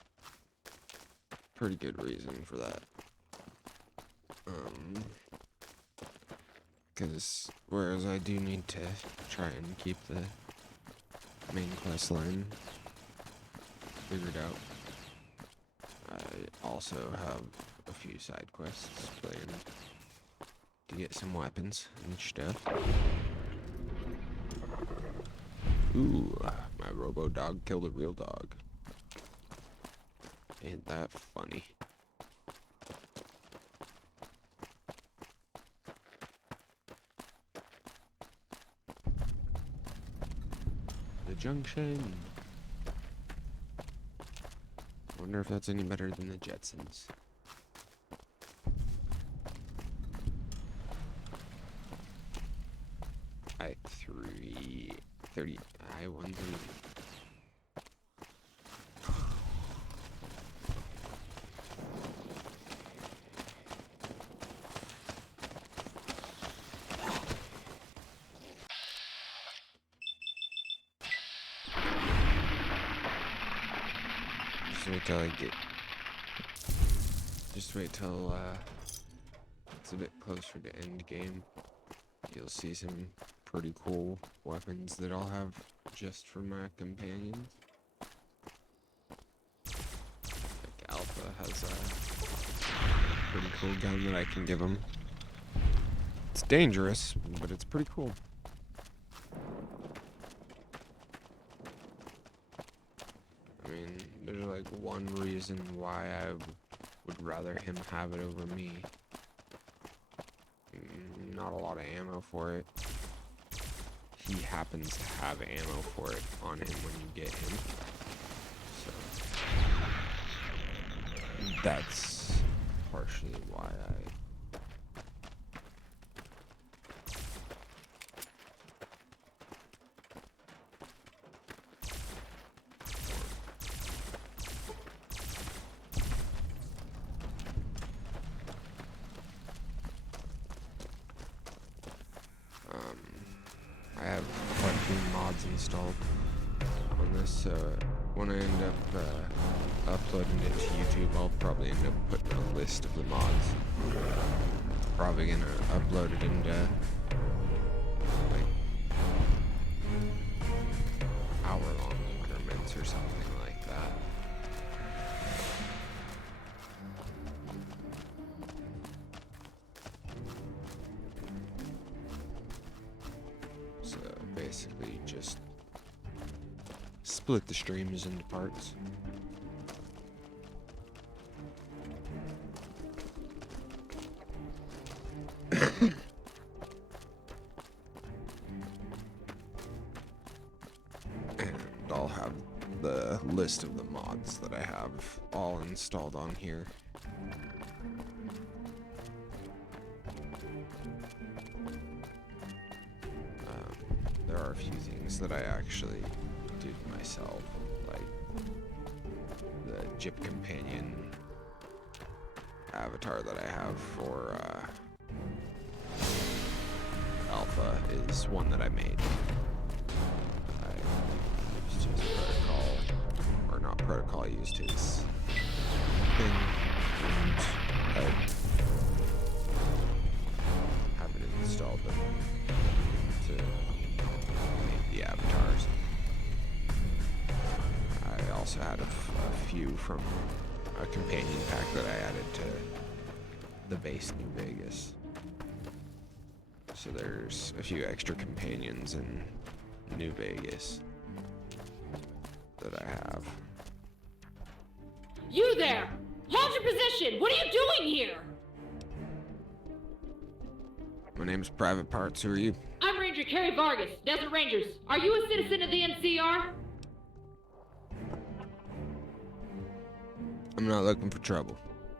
pretty good reason for that. Because whereas I do need to try and keep the main quest line figured out, I also have a few side quests planned to get some weapons and stuff. Ooh, my robo dog killed a real dog. Ain't that funny? The junction. Wonder if that's any better than the Jetsons. I-130. Just wait till it's a bit closer to end game. You'll see some pretty cool weapons that I'll have just for my companions. Like Alpha has a pretty cool gun that I can give him. It's dangerous, but it's pretty cool. I mean, there's like one reason why I would rather him have it over me. Not a lot of ammo for it. He happens to have ammo for it on him when you get him. So that's partially why I have quite a few mods installed on this, so when I end up uploading it to YouTube, I'll probably end up putting a list of the mods. Probably gonna upload it into like hour-long increments or something like that. So basically just split the streams into parts. And I'll have the list of the mods that I have all installed on here. There are a few things that I actually did myself, like the Jip Companion avatar that I have for Alpha is one that I made. I used his protocol, or not protocol, I used his thing, and I haven't installed them to make the avatars. I also had a few from a companion pack that I added to the base New Vegas. So there's a few extra companions in New Vegas that I have. You there! Hold your position! What are you doing here? My name's Private Parts. Who are you? I'm Ranger Carrie Vargas, Desert Rangers. Are you a citizen of the NCR? I'm not looking for trouble.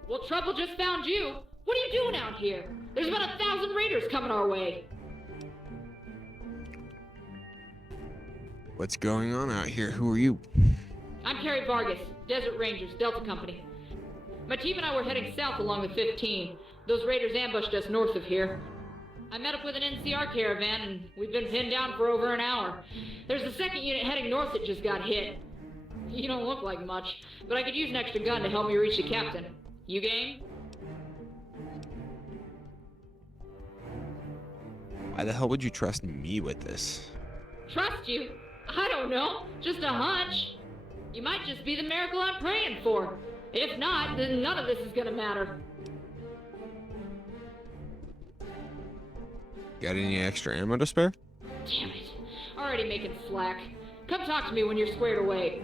Well, trouble just found you. What are you doing out here? There's about 1,000 raiders coming our way. What's going on out here? Who are you? I'm Carrie Vargas, Desert Rangers, Delta Company. My team and I were heading south along the 15. Those raiders ambushed us north of here. I met up with an NCR caravan, and we've been pinned down for over an hour. There's a second unit heading north that just got hit. You don't look like much, but I could use an extra gun to help me reach the captain. You game? Why the hell would you trust me with this? Trust you? I don't know. Just a hunch. You might just be the miracle I'm praying for. If not, then none of this is gonna matter. Got any extra ammo to spare? Damn it. Already making slack. Come talk to me when you're squared away.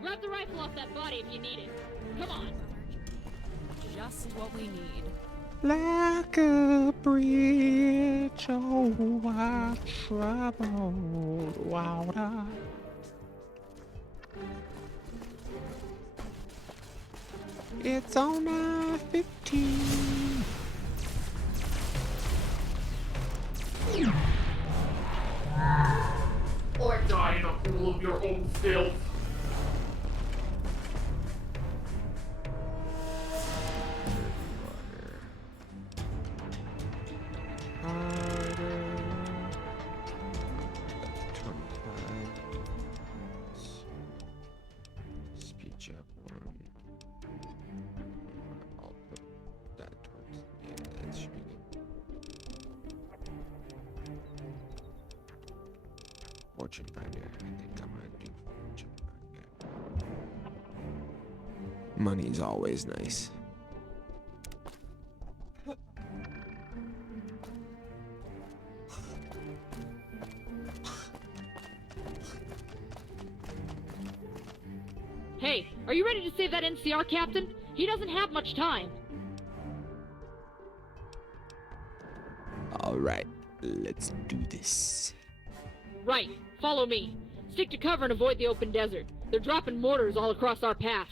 Grab the rifle off that body if you need it. Come on. Just what we need. Like a bridge over troubled water. It's on I-15. Or die in a pool of your own filth. Speech up one. I'll put that towards that should be good. Fortune finder. I think I'm gonna do fortune finder. Money's always nice. Hey, are you ready to save that NCR captain? He doesn't have much time. Alright, let's do this. Right, follow me. Stick to cover and avoid the open desert. They're dropping mortars all across our path.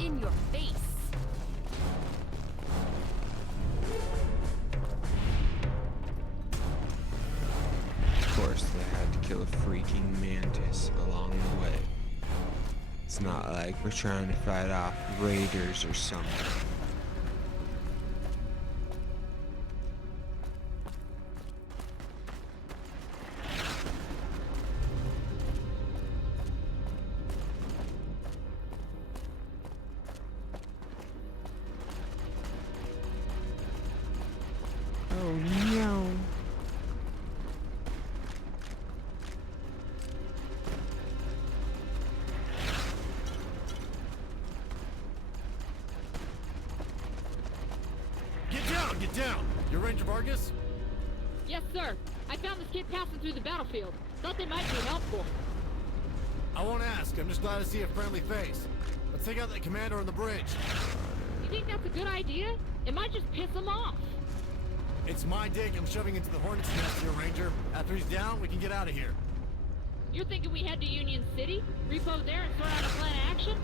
In your face. Of course, they had to kill a freaking mantis along the way. It's not like we're trying to fight off raiders or something. Oh no. Get down! You're Ranger Vargas? Yes, sir. I found this kid passing through the battlefield. Thought they might be helpful. I won't ask. I'm just glad to see a friendly face. Let's take out that commander on the bridge. You think that's a good idea? It might just piss him off. It's my dig I'm shoving into the hornet's nest here, Ranger. After he's down, we can get out of here. You're thinking we head to Union City? Repo there and sort out a plan of action?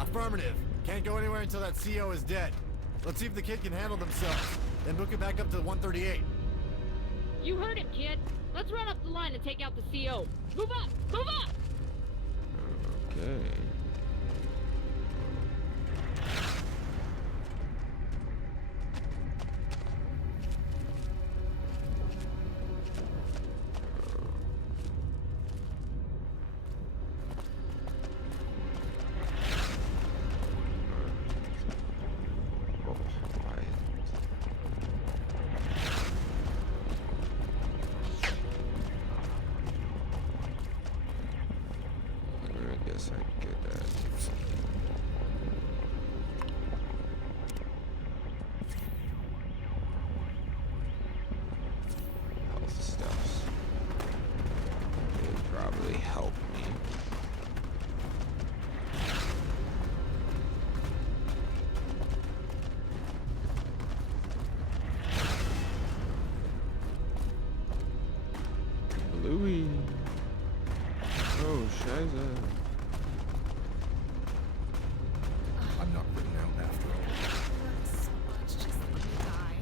Affirmative. Can't go anywhere until that CO is dead. Let's see if the kid can handle themselves. Then book it back up to 138. You heard him, kid. Let's run up the line and take out the CO. Move up! Move up! Okay. I guess I could health stuffs. It would probably help me. Scheiße. I'm not written out after all.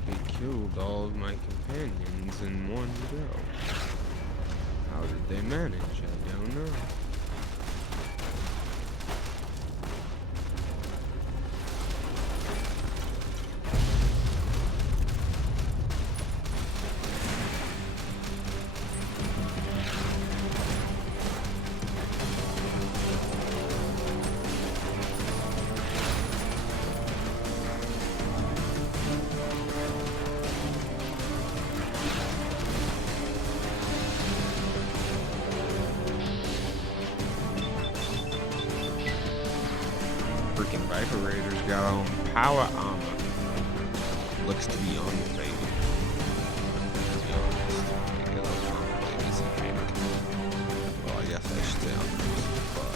They killed all of my companions in one go. How did they manage? I don't know. Freaking Viper Raiders got on power armor. Looks to be unfaded. To be honest, I think it looks unfaded as heck. Well, I guess I should say unfaded, but...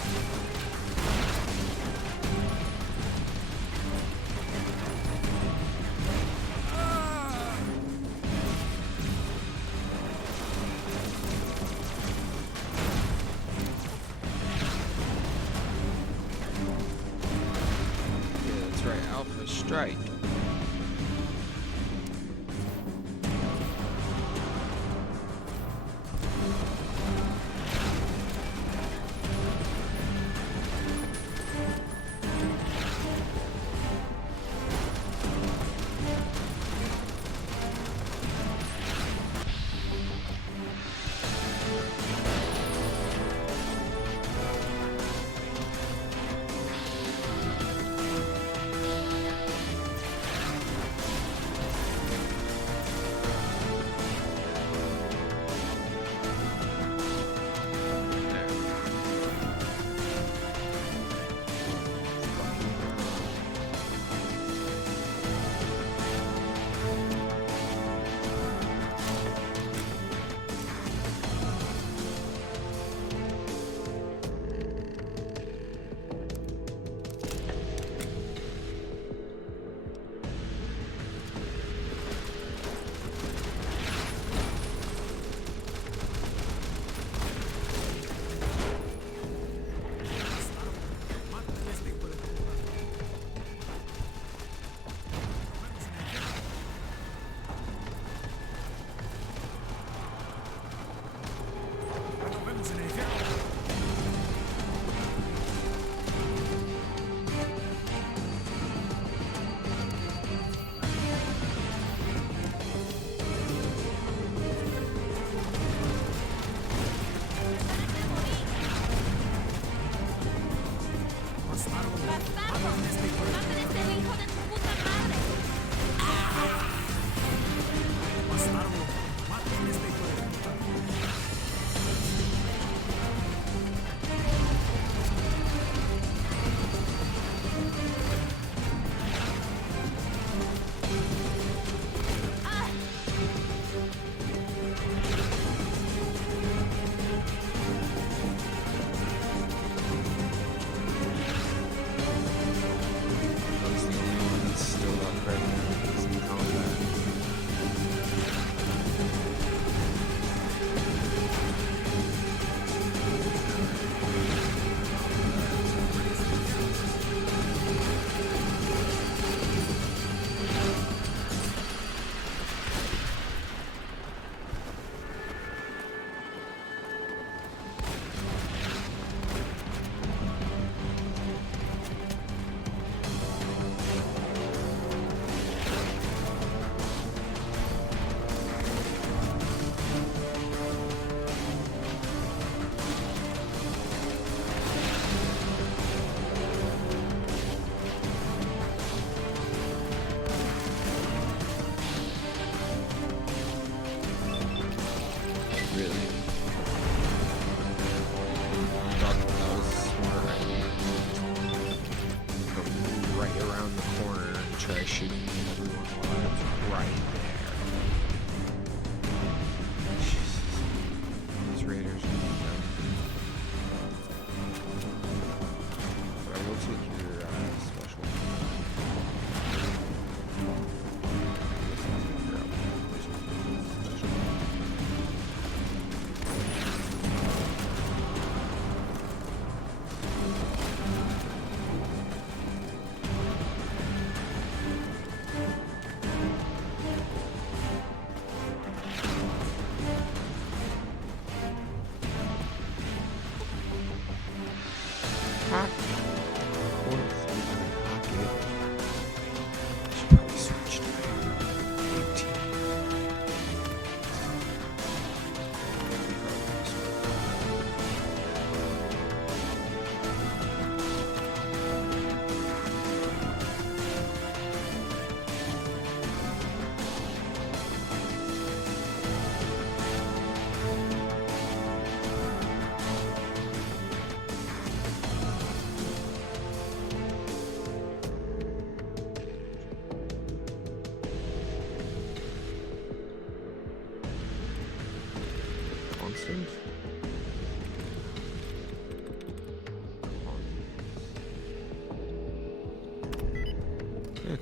That's right, Alpha Strike.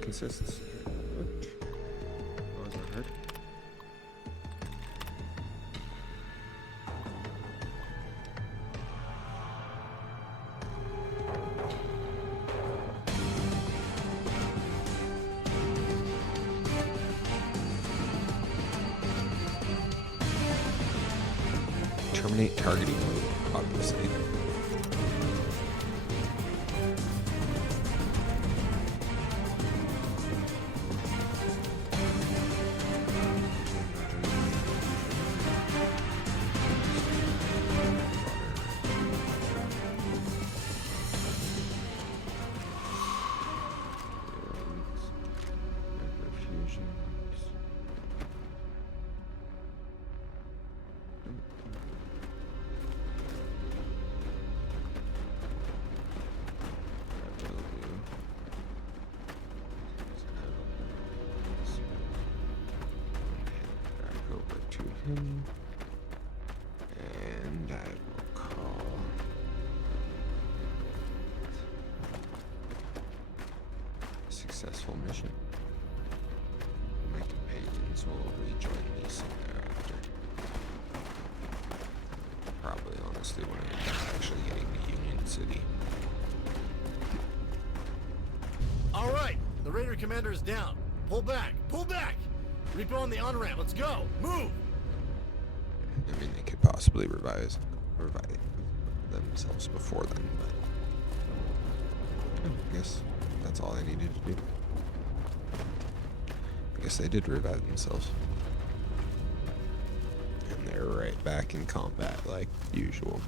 consistency. Which wasn't hard. Terminate targeting mode, obviously. Him, and I will call successful mission. My companions will rejoin me soon thereafter. Probably, honestly, when I'm actually getting to Union City. All right, the Raider commander is down. Pull back! Pull back! Repo on the on-ramp. Let's go! Move! I mean, they could possibly revive themselves before then, but I guess that's all they needed to do. I guess they did revive themselves. And they're right back in combat like usual.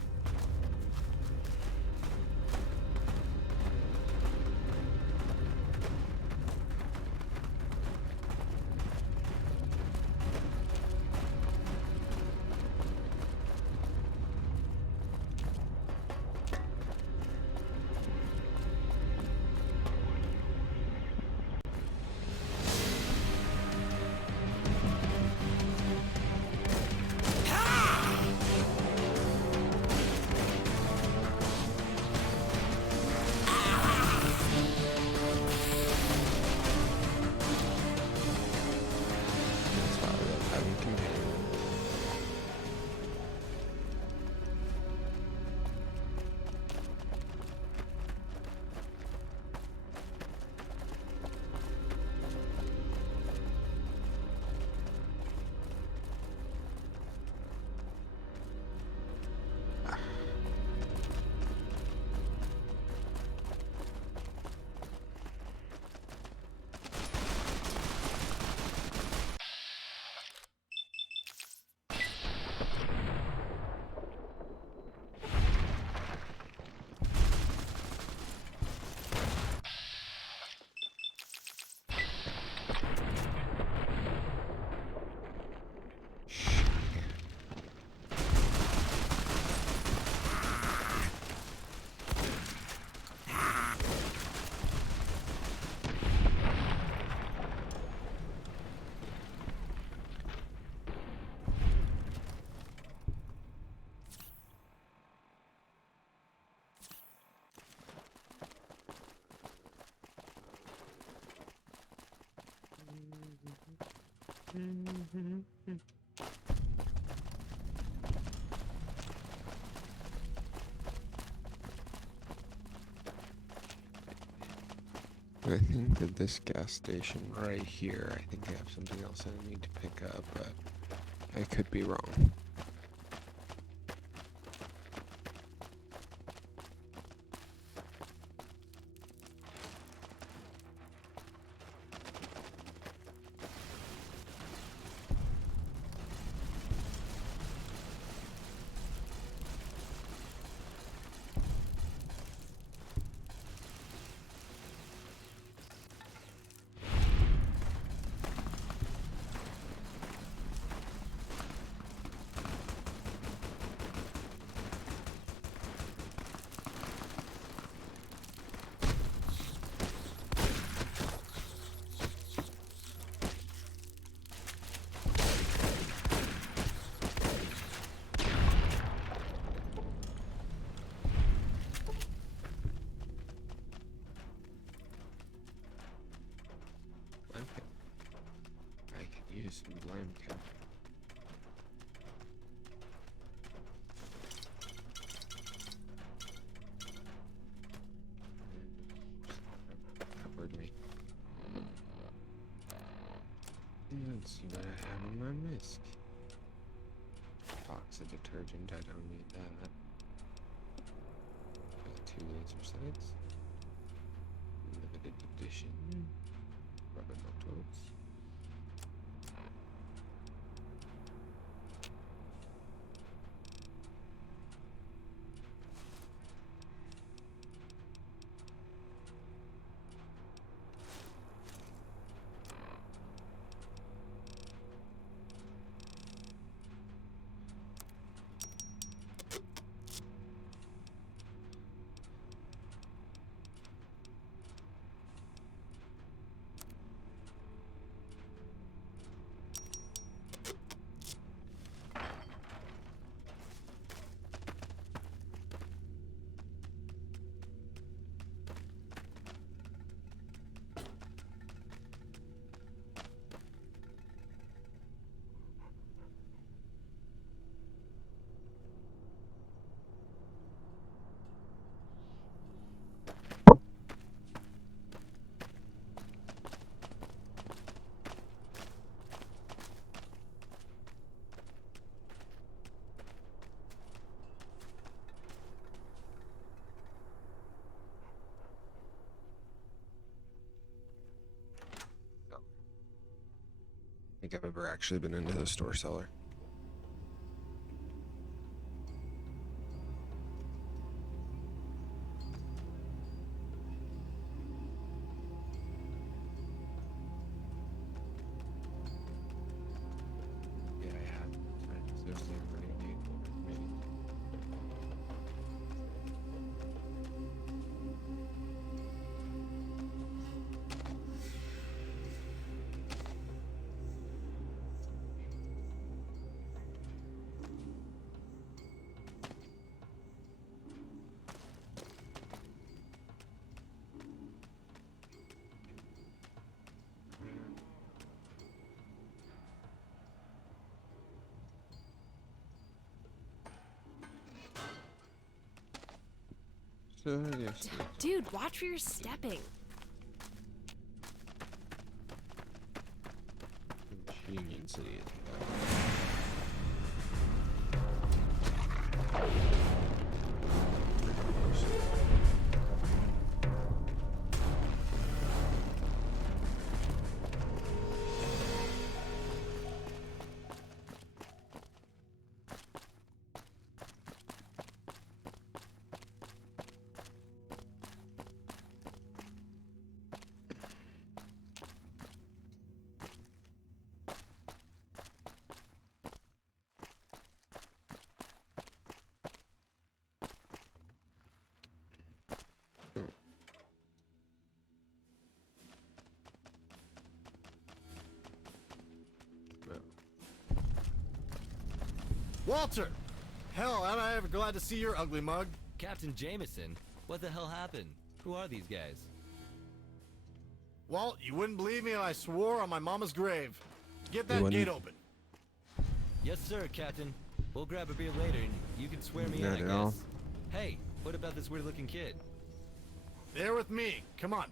I think that this gas station right here, I think I have something else I need to pick up, but I could be wrong. detergent, I don't need that. Got 2 laser sights. Limited edition. Rubber nut-bolts. I think I've ever actually been into the store cellar. Yeah, I have. There's the ingredient maybe. Yes. Dude, watch where you're stepping. Union City. Walter! Hell, am I ever glad to see your ugly mug. Captain Jameson, what the hell happened? Who are these guys? Walt, you wouldn't believe me and I swore on my mama's grave. Get that gate open. Yes, sir, Captain. We'll grab a beer later and you can swear me in, I Not at all. guess. Hey, what about this weird-looking kid? They're with me. Come on.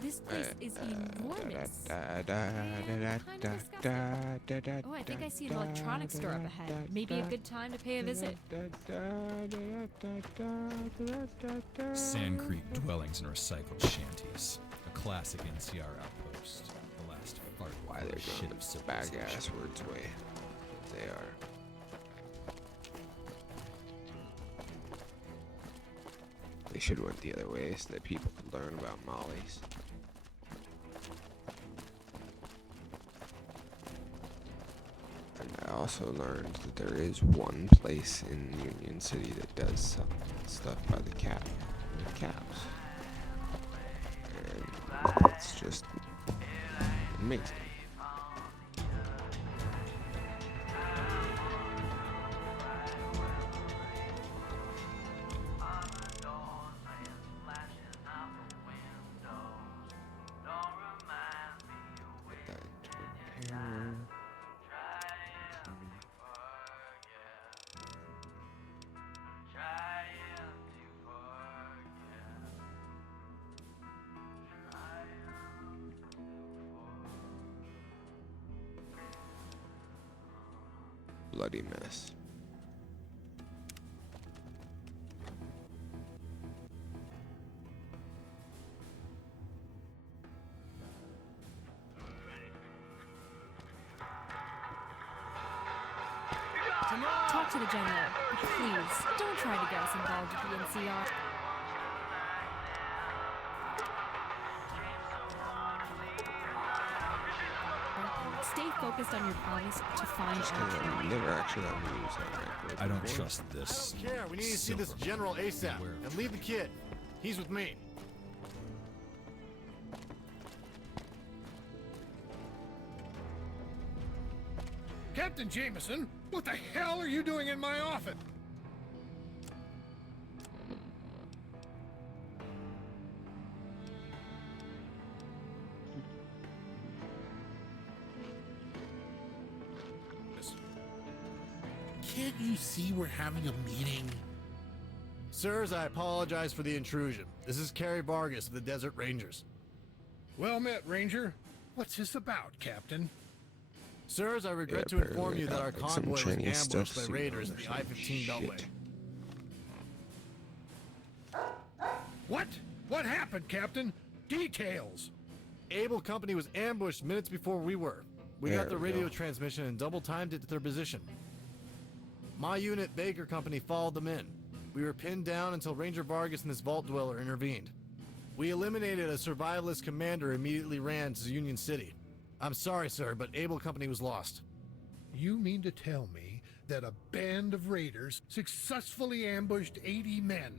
This place is enormous. Oh, I think I see an electronics store up ahead. Maybe a good time to pay a visit. Sand Creek dwellings and recycled shanties. A classic NCR outpost. The last fart. Why they're shit going of the bag ass words way. They are. They should went the other way so that people could learn about mollies. And I also learned that there is one place in Union City that does sell stuff by the caps. And it's just amazing. bloody mess. Talk to the general, but please, don't try to get us involved with the NCR. Stay focused on your promise to find I never actually got to use that record. I don't before. trust this. I don't care. We need to see this general ASAP. And leave the kid. He's with me. Captain Jameson, what the hell are you doing in my office? Can't you see we're having a meeting? Sirs, I apologize for the intrusion. This is Carrie Vargas of the Desert Rangers. Well met, Ranger. What's this about, Captain? Sirs, I regret to inform you that our convoy was ambushed by raiders at the I-15 Beltway. What? What happened, Captain? Details! Able Company was ambushed minutes before we were. We got the radio transmission and double-timed it to their position. My unit, Baker Company, followed them in. We were pinned down until Ranger Vargas and his vault dweller intervened. We eliminated a survivalist commander and immediately ran to Union City. I'm sorry, sir, but Able Company was lost. You mean to tell me that a band of raiders successfully ambushed 80 men?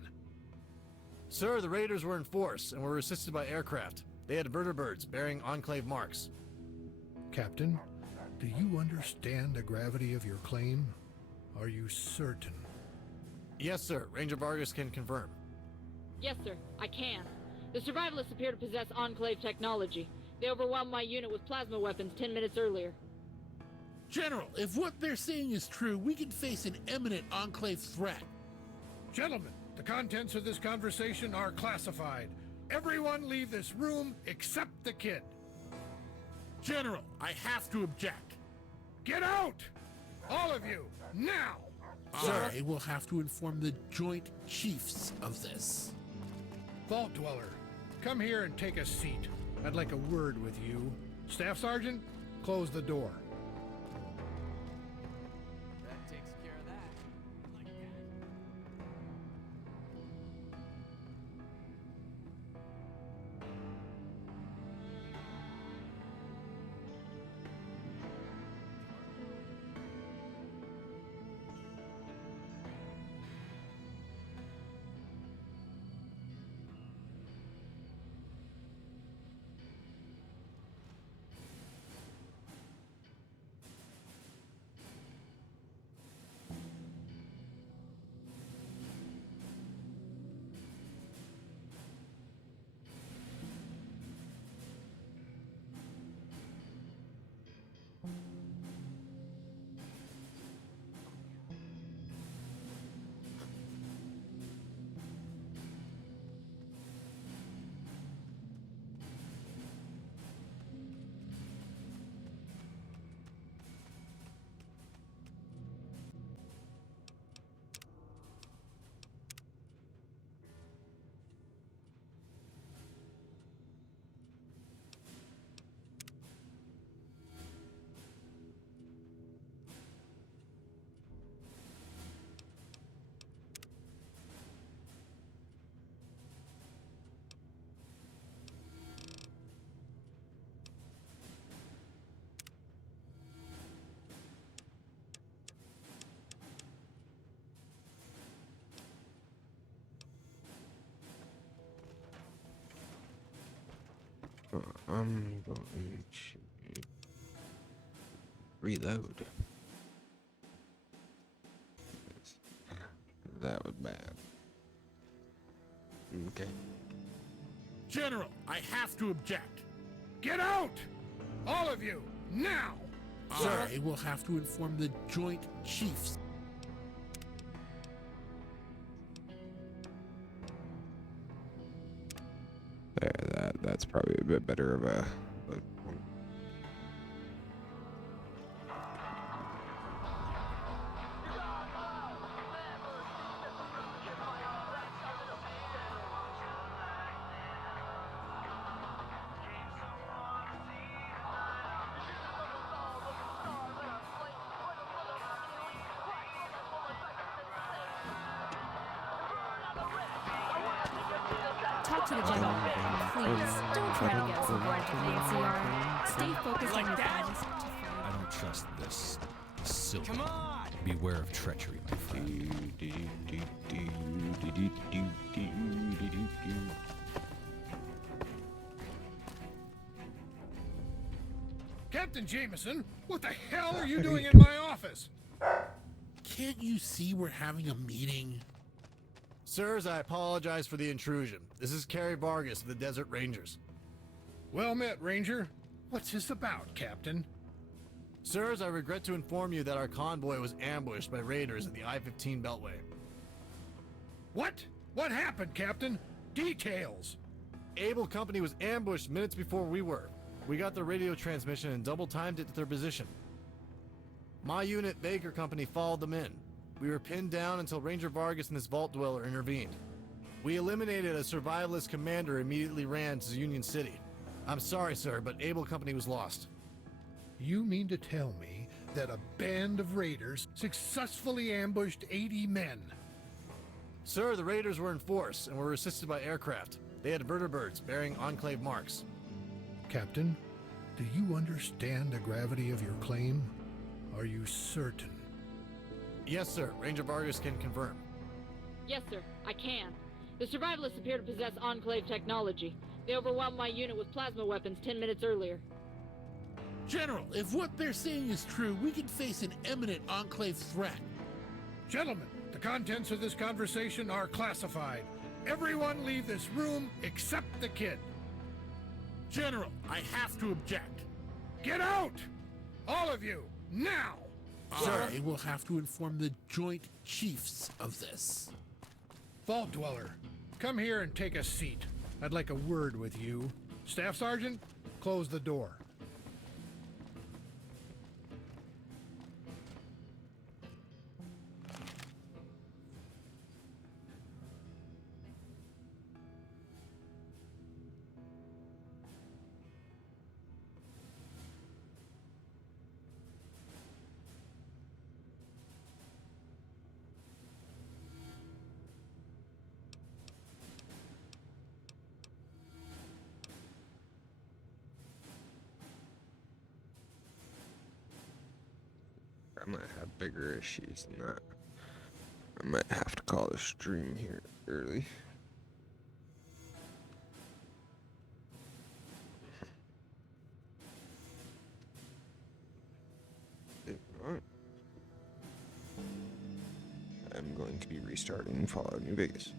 Sir, the raiders were in force and were assisted by aircraft. They had vertibirds bearing Enclave marks. Captain, do you understand the gravity of your claim? Are you certain? Yes, sir. Ranger Vargas can confirm. Yes, sir, I can. The survivalists appear to possess Enclave technology. They overwhelmed my unit with plasma weapons 10 minutes earlier. General, if what they're saying is true, we can face an imminent Enclave threat. Gentlemen, the contents of this conversation are classified. Everyone leave this room except the kid. General, I have to object. Get out! All of you, now! I will have to inform the Joint Chiefs of this. Vault Dweller, come here and take a seat. I'd like a word with you. Staff Sergeant, close the door. That takes care of that. I'm going to reload. That was bad. Okay. General, I have to object. Get out! All of you, now! I will have to inform the Joint Chiefs. There, that's probably a bit better of a To the general, please don't try to get us aboard to the NCR. Stay focused on your project. I don't trust this. Silver. Come on! Beware of treachery, my friend. Captain Jameson, what the hell are you doing in my office? Can't you see we're having a meeting? Sirs, I apologize for the intrusion. This is Carrie Vargas of the Desert Rangers. Well met, Ranger. What's this about, Captain? Sirs, I regret to inform you that our convoy was ambushed by raiders at the I-15 Beltway. What? What happened, Captain? Details! Able Company was ambushed minutes before we were. We got their radio transmission and double-timed it to their position. My unit, Baker Company, followed them in. We were pinned down until Ranger Vargas and this vault dweller intervened. We eliminated a survivalist commander who immediately ran to Union City. I'm sorry, sir, but Able Company was lost. You mean to tell me that a band of raiders successfully ambushed 80 men? Sir, the raiders were in force and were assisted by aircraft. They had vertibirds bearing Enclave marks. Captain, do you understand the gravity of your claim? Are you certain? Yes, sir. Ranger Vargas can confirm. Yes, sir, I can. The survivalists appear to possess Enclave technology. They overwhelmed my unit with plasma weapons 10 minutes earlier. General, if what they're saying is true, we could face an imminent Enclave threat. Gentlemen, the contents of this conversation are classified. Everyone leave this room except the kid. General, I have to object. Get out! All of you, now! Sir, I will have to inform the Joint Chiefs of this. Vault Dweller, come here and take a seat. I'd like a word with you. Staff Sergeant, close the door. I might have bigger issues than that. I might have to call a stream here early. If not, I'm going to be restarting Fallout New Vegas.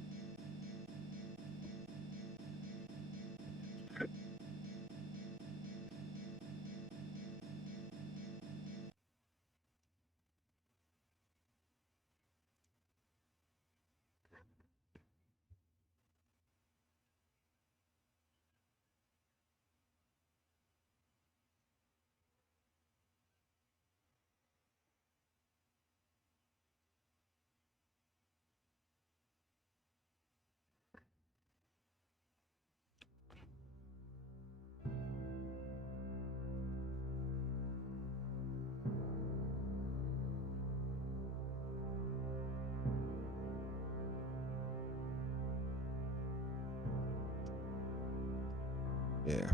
Yeah,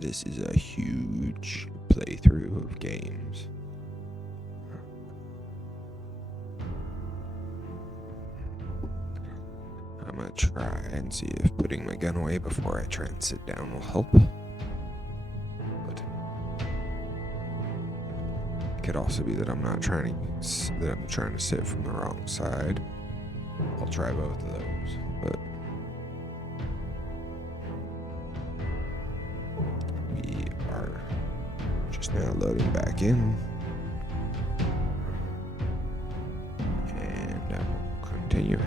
this is a huge playthrough of games. I'm gonna try and see if putting my gun away before I try and sit down will help. But it could also be that I'm trying to sit from the wrong side. I'll try both of those, but we are just now loading back in. And I will continue.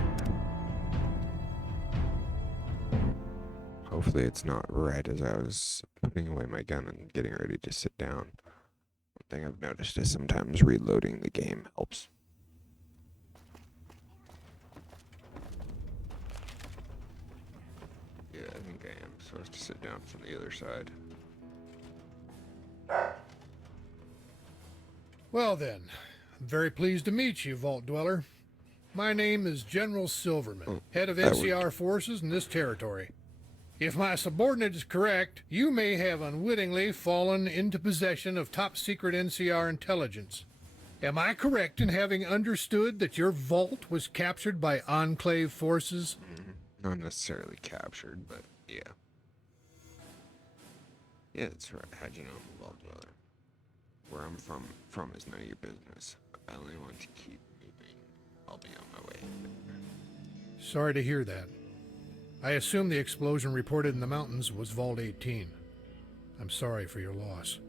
Hopefully it's not right as I was putting away my gun and getting ready to sit down. One thing I've noticed is sometimes reloading the game helps. Yeah, I think I am supposed to sit down from the other side. Well then, I'm very pleased to meet you, Vault Dweller. My name is General Silverman, head of NCR forces in this territory. If my subordinate is correct, you may have unwittingly fallen into possession of top-secret NCR intelligence. Am I correct in having understood that your vault was captured by Enclave forces? Not necessarily captured, but yeah. Yeah, that's right. How'd you know I'm a Vault Dweller? Where I'm from is none of your business. I only want to keep moving. I'll be on my way. Sorry to hear that. I assume the explosion reported in the mountains was Vault 18. I'm sorry for your loss.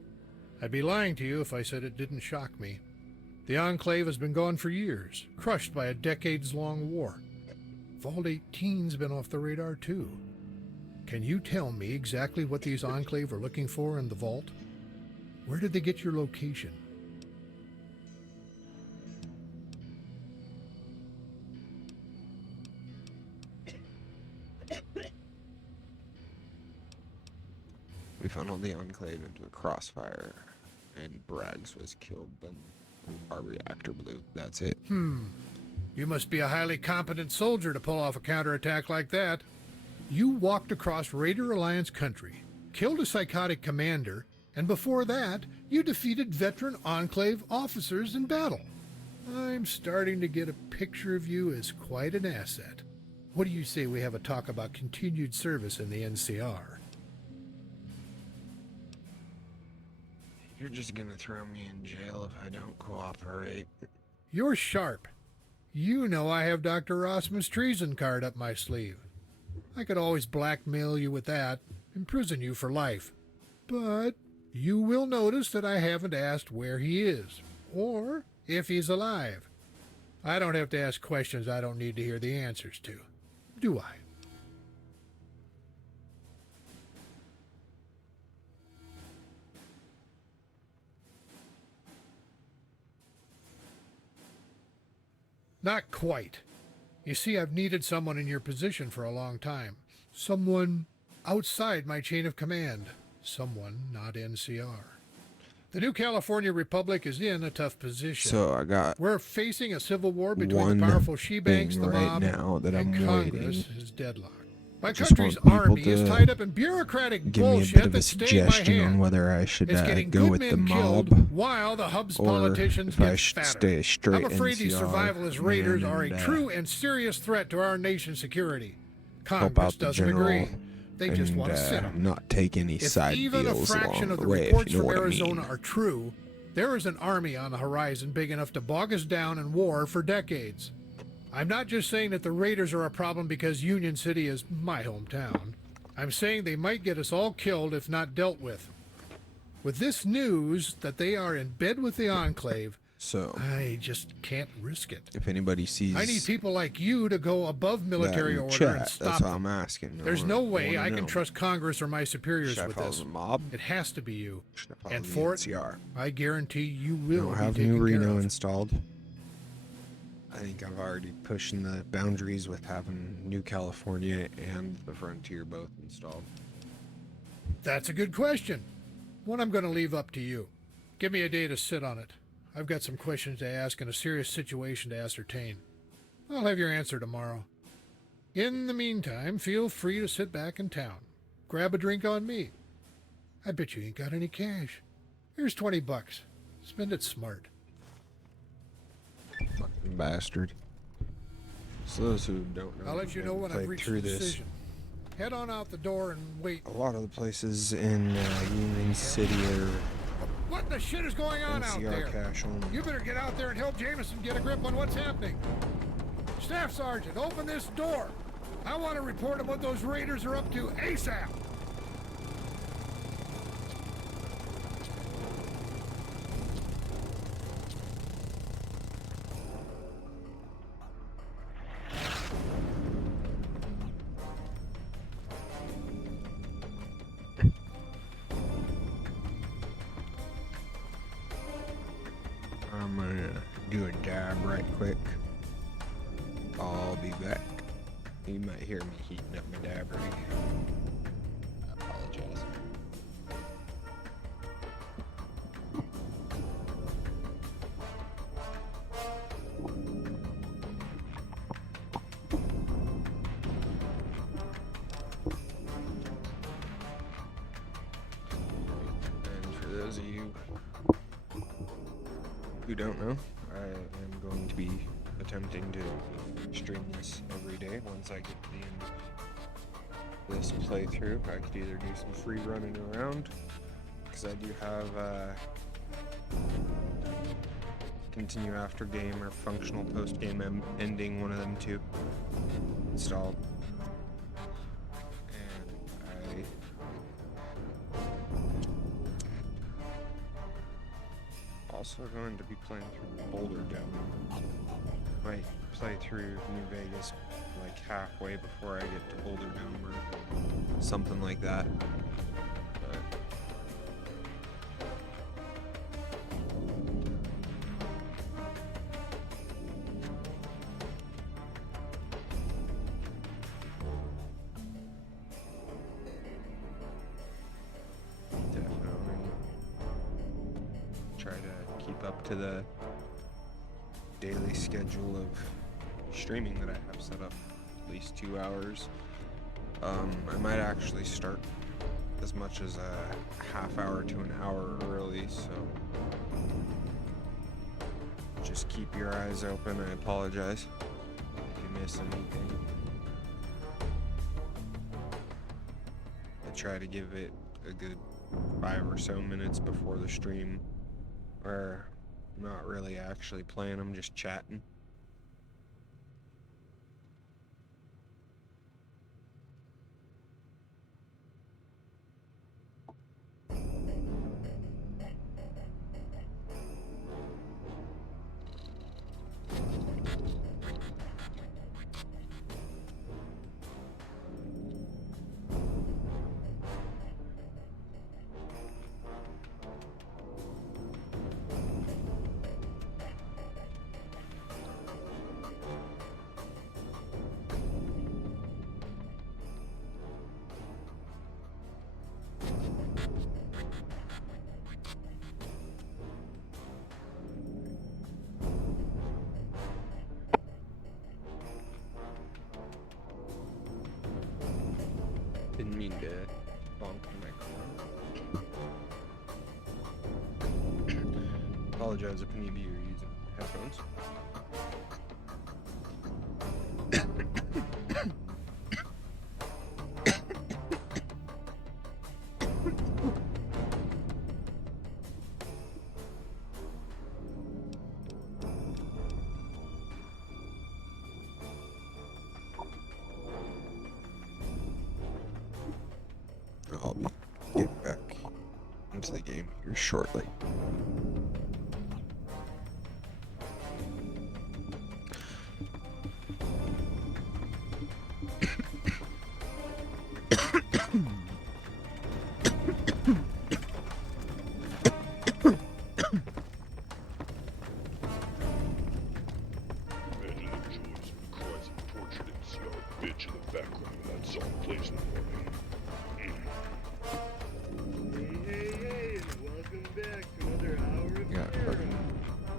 I'd be lying to you if I said it didn't shock me. The Enclave has been gone for years, crushed by a decades-long war. Vault 18's been off the radar too. Can you tell me exactly what these Enclave are looking for in the vault? Where did they get your location? We funneled the Enclave into a crossfire, and Braggs was killed, then our reactor blew. That's it. You must be a highly competent soldier to pull off a counterattack like that. You walked across Raider Alliance country, killed a psychotic commander, and before that, you defeated veteran Enclave officers in battle. I'm starting to get a picture of you as quite an asset. What do you say we have a talk about continued service in the NCR? You're just gonna throw me in jail if I don't cooperate. You're sharp. You know I have Dr. Rossman's treason card up my sleeve. I could always blackmail you with that, imprison you for life. But you will notice that I haven't asked where he is, or if he's alive. I don't have to ask questions I don't need to hear the answers to, do I? Not quite. You see, I've needed someone in your position for a long time. Someone outside my chain of command. Someone not NCR. The new California Republic is in a tough position. So I got We're facing a civil war between the powerful she-banks, the right mob, now that and I'm Congress waiting. is deadlocked. My Just country's want people army is to tied up in bureaucratic give me a bullshit bit of a that's staying my suggestion on hand. whether I should It's getting go good with men the mob killed while the hub's or politicians if I get should fatter. stay straight I'm afraid these NCR survivalist raiders man are a and, true and serious threat to our nation's security. help Congress out the doesn't general agree. They just and want to sit 'em. not take any If side even a deals fraction along of the the way, if reports you know from what I Arizona mean. are true, there is an army on the horizon big enough to bog us down in war for decades. I'm not just saying that the raiders are a problem because Union City is my hometown. I'm saying they might get us all killed if not dealt with. With this news that they are in bed with the Enclave, So I just can't risk it. if anybody sees I need people like you to go above military that in order chat, and stop that's all them. I'm asking. There's no way I can know. trust Congress or my superiors Should I with follow this. the mob? It has to be you. Should I follow And the for it, NCR? I guarantee you I will don't be have taken new care Reno of. installed. I think I've already pushing the boundaries with having New California and the Frontier both installed. That's a good question. One I'm going to leave up to you. Give me a day to sit on it. I've got some questions to ask and a serious situation to ascertain. I'll have your answer tomorrow. In the meantime, feel free to sit back in town. Grab a drink on me. I bet you ain't got any cash. Here's $20. Spend it smart. Fucking bastard. So those who don't know, I'll let you know when I've played reached through a this. decision. Head on out the door and wait. A lot of the places in Union City are What the shit is going on out NCR there? cash only. You better get out there and help Jameson get a grip on what's happening. Staff Sergeant, open this door. I want to report on what those raiders are up to ASAP. I'm gonna do a dab right quick. I'll be back. You might hear me heating up my dab rig. I apologize. don't know, I am going to be attempting to stream this every day once I get to the end of this playthrough. I could either do some free running around, because I do have continue after game or functional post game ending, one of them two, installed. And I also going to be playing through Boulder Dome. Might play through New Vegas like halfway before I get to Boulder Dome or something like that. But definitely try to keep up to the daily schedule of streaming that I have set up, at least 2 hours. I might actually start as much as a half hour to an hour early, so just keep your eyes open. I apologize if you miss anything. I try to give it a good 5 or so minutes before the stream, where I'm not really actually playing, I'm just chatting. Didn't mean to bonk the microphone. Apologize if any of you are using headphones. I'll be getting back into the game here shortly. Got fucking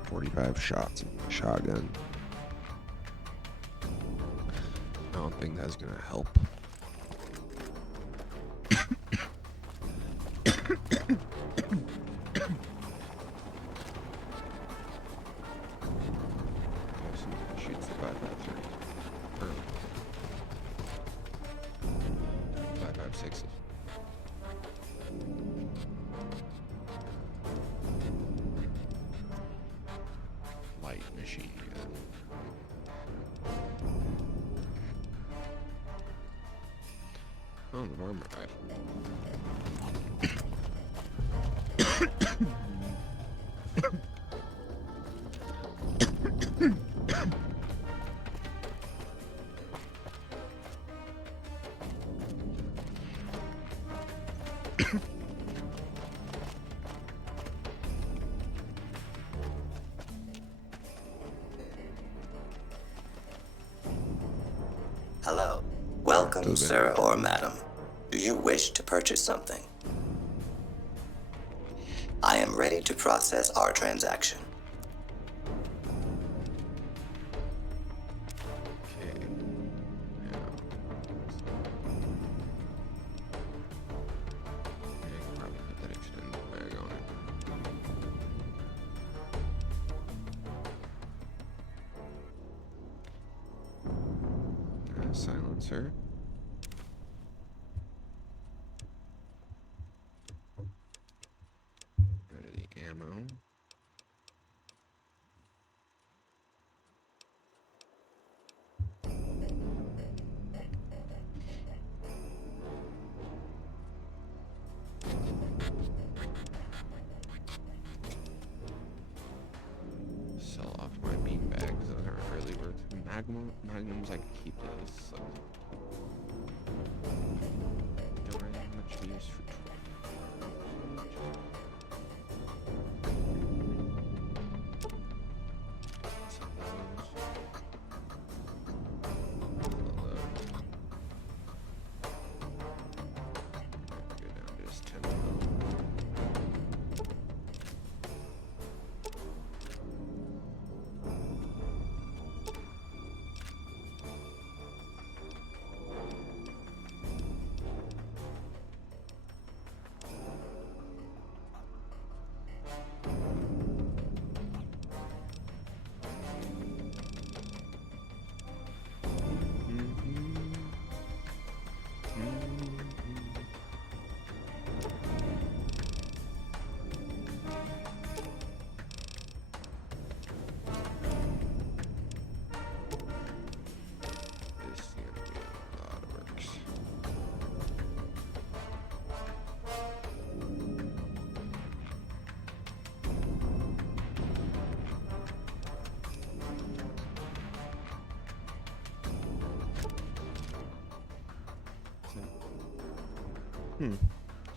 45 shots in my shotgun. I don't think that's gonna help. Shoots the 5.53. Or 5.56. Light machine gun. Oh, the armor rifle. Hello. Welcome, sir or madam. Do you wish to purchase something? I am ready to process our transaction. Okay. Yeah. I can probably put that extended bag on it. silencer. Rid of the ammo. Sell off my beanbags. Those aren't really worth. Magnums, I can keep those. So. Don't really have much use for 12. Sell those. Go down to just 10 mil.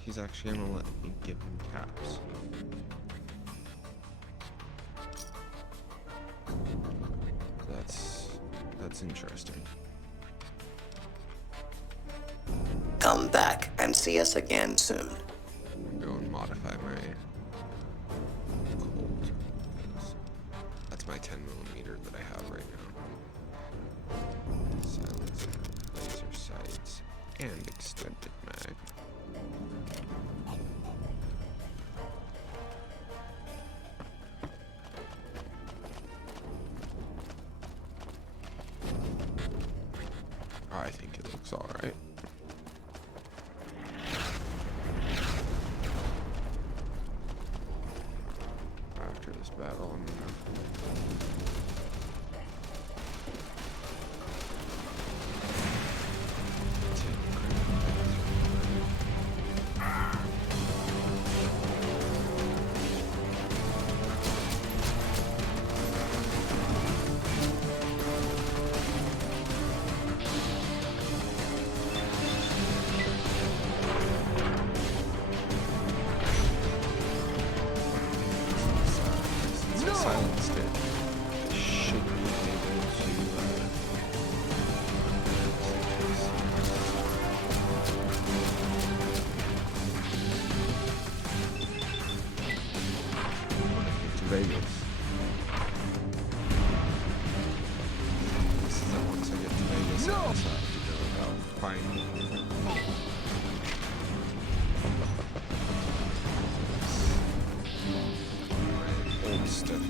He's actually gonna let me give him caps. That's interesting. Come back and see us again soon. Go and modify my Colt. That's my 10mm that I have right now. Silencer, laser sights, and extended mag. I think it looks alright. After this battle, I'm gonna silenced it. Should be able to Vegas. This is that once I get to Vegas, I also have to go about finding old stuff.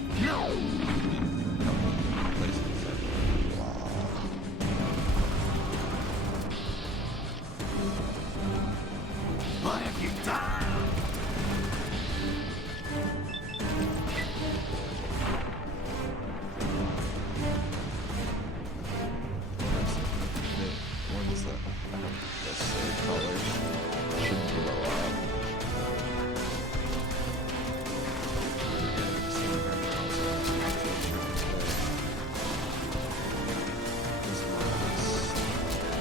Why have you done? The ones that the same colors should blow up.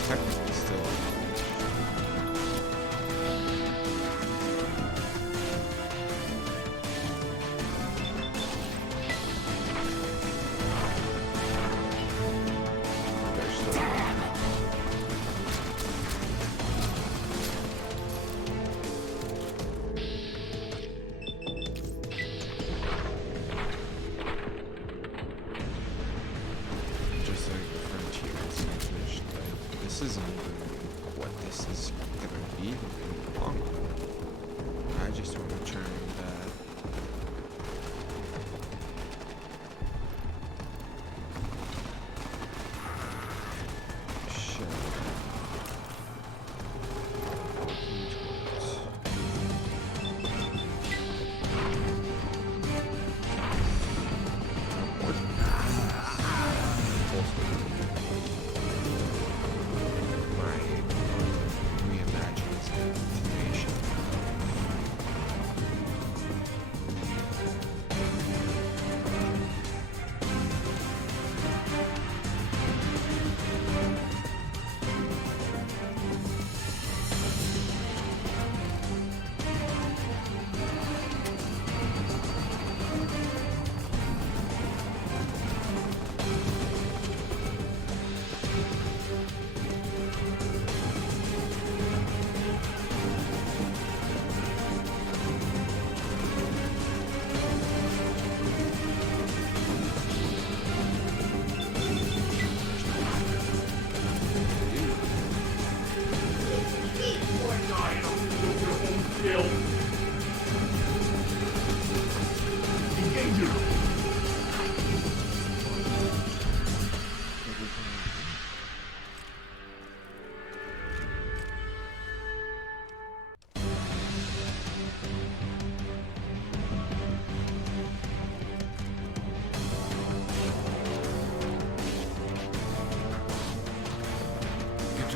Technically still just like the Frontier transmission. Like, this isn't even what this is gonna be in the long run. I just want to try and shit.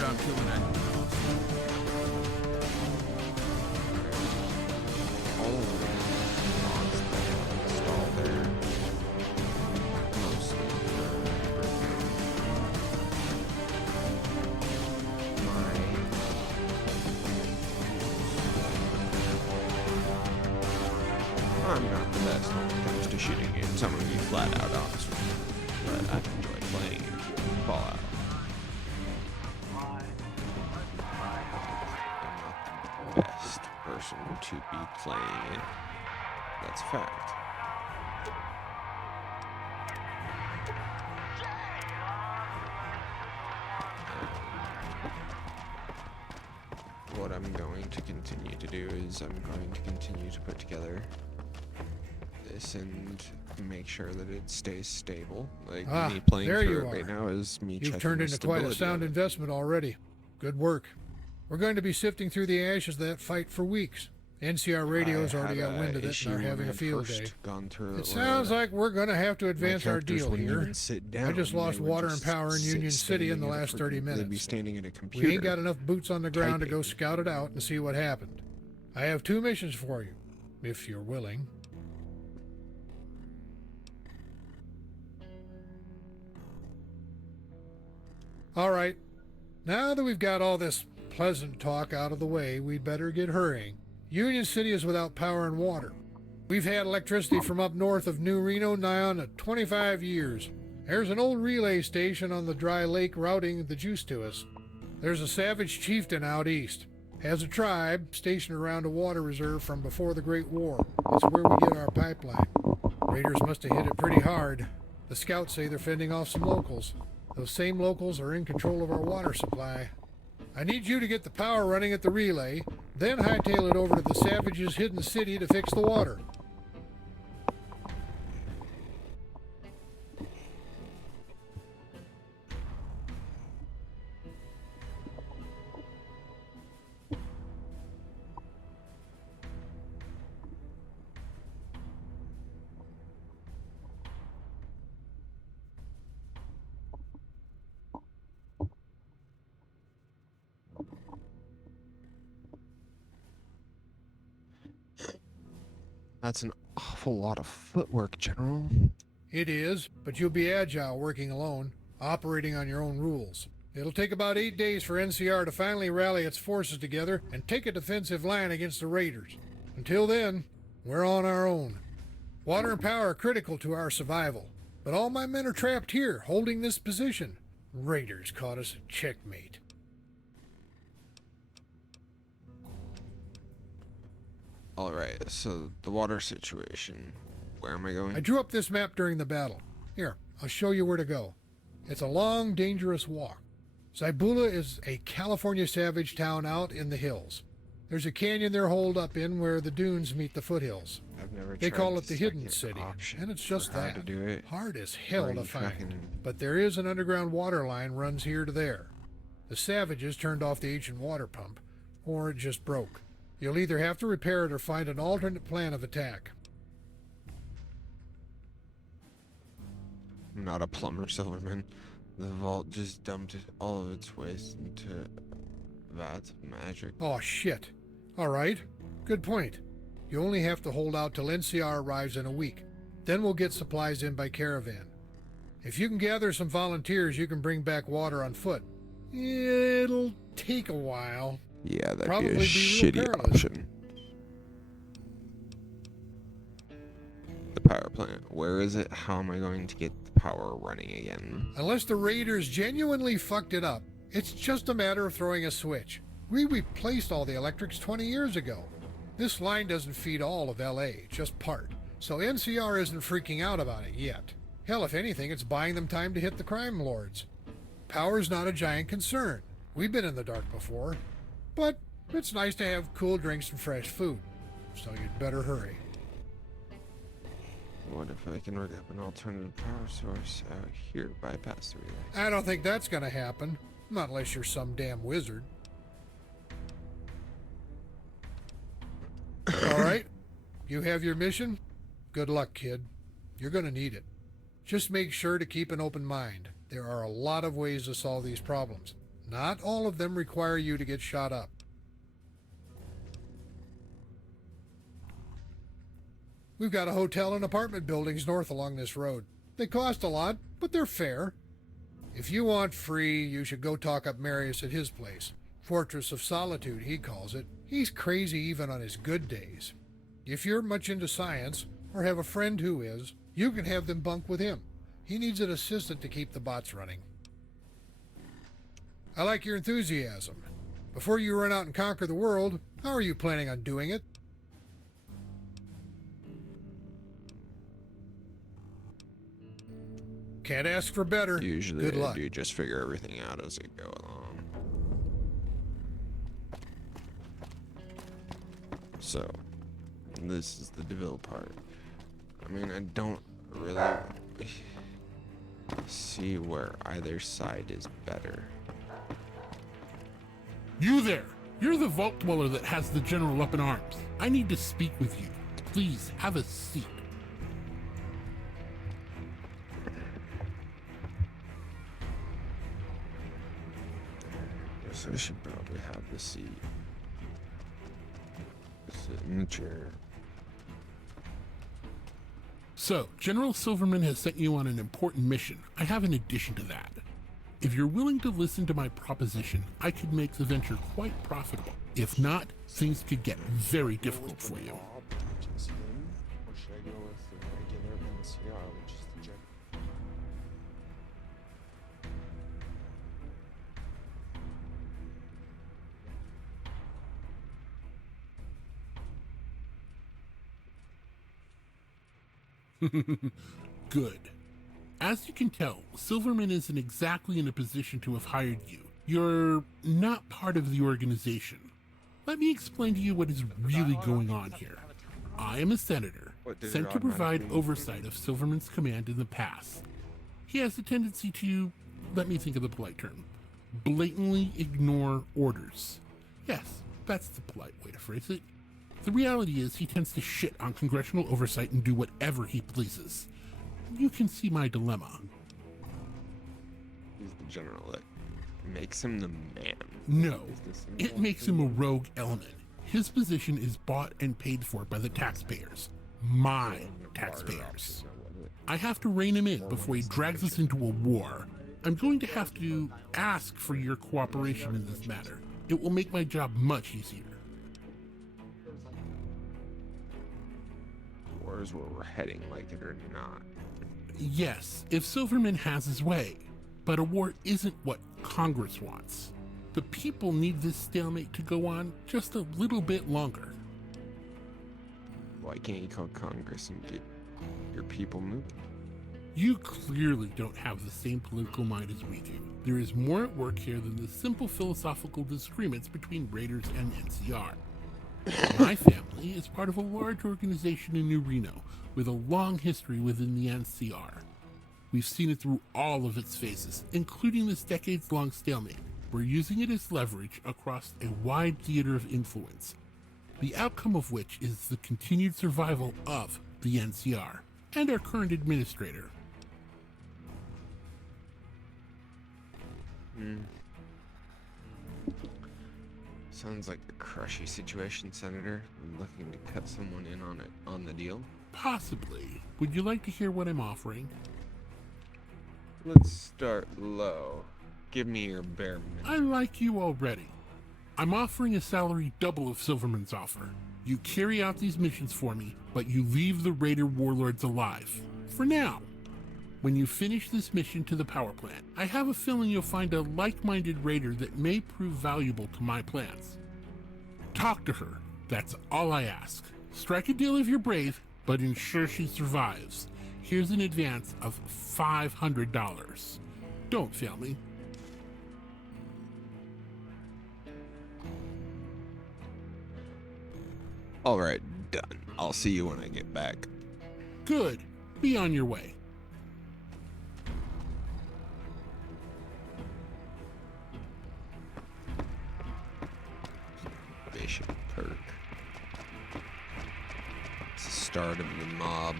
job killing that. All of the mods that I installed there, mostly for I'm not the best when it comes to shooting games. I'm gonna be flat out honest with you, but I enjoy playing it. Fallout. Best person to be playing it. That's fact. What I'm going to continue to do is I'm going to continue to put together this and make sure that it stays stable. Like me playing there through you it are. right now is me checking You've turned the into quite a stability sound of it. investment already. Good work. We're going to be sifting through the ashes of that fight for weeks. NCR Radio's I already had got wind of it issue and are when having I a field first day. gone through It it sounds where like we're going to have to advance our characters deal wouldn't here. even sit I just down. lost They would water and just power in sit Union City in the standing at a last 30 freaking- They'd be minutes. standing at a computer. We ain't got enough boots on the ground to go typing. scout it out and see what happened. I have 2 missions for you, if you're willing. All right. Now that we've got all this pleasant talk out of the way, we'd better get hurrying. Union City is without power and water. We've had electricity from up north of New Reno nigh on to 25 years. There's an old relay station on the dry lake routing the juice to us. There's a savage chieftain out east. Has a tribe stationed around a water reserve from before the Great War. It's where we get our pipeline. Raiders must have hit it pretty hard. The scouts say they're fending off some locals. Those same locals are in control of our water supply. I need you to get the power running at the relay, then hightail it over to the Savages' hidden city to fix the water. That's an awful lot of footwork, General. It is, but you'll be agile working alone, operating on your own rules. It'll take about 8 days for NCR to finally rally its forces together and take a defensive line against the Raiders. Until then, we're on our own. Water and power are critical to our survival, but all my men are trapped here, holding this position. Raiders caught us at checkmate. Alright, so the water situation. Where am I going? I drew up this map during the battle. Here, I'll show you where to go. It's a long, dangerous walk. Zaibula is a California savage town out in the hills. There's a canyon they're holed up in where the dunes meet the foothills. I've never They tried call the it the Hidden second City, option and it's just for how that. to do it. Hard as hell Are to you find. tracking- But there is an underground water line runs here to there. The savages turned off the ancient water pump, or it just broke. You'll either have to repair it or find an alternate plan of attack. I'm not a plumber, Silverman. The vault just dumped all of its waste into vats of magic. Oh, shit. All right. Good point. You only have to hold out till NCR arrives in a week. Then we'll get supplies in by caravan. If you can gather some volunteers, you can bring back water on foot. It'll take a while. Yeah, that'd Probably be a be real shitty perilous. option. The power plant. Where is it? How am I going to get the power running again? Unless the Raiders genuinely fucked it up, it's just a matter of throwing a switch. We replaced all the electrics 20 years ago. This line doesn't feed all of LA, just part. So NCR isn't freaking out about it yet. Hell, if anything, it's buying them time to hit the crime lords. Power's not a giant concern. We've been in the dark before. But it's nice to have cool drinks and fresh food. So you'd better hurry. What if I can rig up an alternative power source out here to bypass the relay? I don't think that's gonna happen. Not unless you're some damn wizard. All right. You have your mission? Good luck, kid. You're gonna need it. Just make sure to keep an open mind. There are a lot of ways to solve these problems. Not all of them require you to get shot up. We've got a hotel and apartment buildings north along this road. They cost a lot, but they're fair. If you want free, you should go talk up Marius at his place. Fortress of Solitude, he calls it. He's crazy even on his good days. If you're much into science, or have a friend who is, you can have them bunk with him. He needs an assistant to keep the bots running. I like your enthusiasm. Before you run out and conquer the world, how are you planning on doing it? Can't ask for better. Usually Good I luck. do just figure everything out as I go along. So, this is the DeVille part. I mean, I don't really see where either side is better. You there! You're the vault dweller that has the general up in arms. I need to speak with you. Please, have a seat. Guess I should probably have the seat. Sit in the chair. So, General Silverman has sent you on an important mission. I have an addition to that. If you're willing to listen to my proposition, I could make the venture quite profitable. If not, things could get very difficult for you. Or should I go with the regular NCR, which is the jet? Good. As you can tell, Silverman isn't exactly in a position to have hired you. You're not part of the organization. Let me explain to you what is really going on here. I am a senator, sent to provide oversight of Silverman's command in the past. He has a tendency to, let me think of the polite term, blatantly ignore orders. Yes, that's the polite way to phrase it. The reality is he tends to shit on congressional oversight and do whatever he pleases. You can see my dilemma. He's the general that makes him the man. No, it makes him a rogue element. His position is bought and paid for by the taxpayers. My taxpayers. I have to rein him in before he drags us into a war. I'm going to have to ask for your cooperation in this matter. It will make my job much easier. War's where we're heading, like it or not. Yes, if Silverman has his way. But a war isn't what Congress wants. The people need this stalemate to go on just a little bit longer. Why can't you call Congress and get your people moving? You clearly don't have the same political mind as we do. There is more at work here than the simple philosophical disagreements between Raiders and NCR. My family is part of a large organization in New Reno with a long history within the NCR. We've seen it through all of its phases, including this decades-long stalemate. We're using it as leverage across a wide theater of influence, the outcome of which is the continued survival of the NCR and our current administrator. Sounds like a crushy situation, Senator. I'm looking to cut someone in on it, on the deal. Possibly. Would you like to hear what I'm offering? Let's start low. Give me your bare minimum. I like you already. I'm offering a salary double of Silverman's offer. You carry out these missions for me, but you leave the Raider warlords alive. For now. When you finish this mission to the power plant, I have a feeling you'll find a like-minded Raider that may prove valuable to my plans. Talk to her. That's all I ask. Strike a deal if you're brave, but ensure she survives. Here's an advance of $500. Don't fail me. All right, done. I'll see you when I get back. Good. Be on your way. Bishop perk. It's the start of the mob.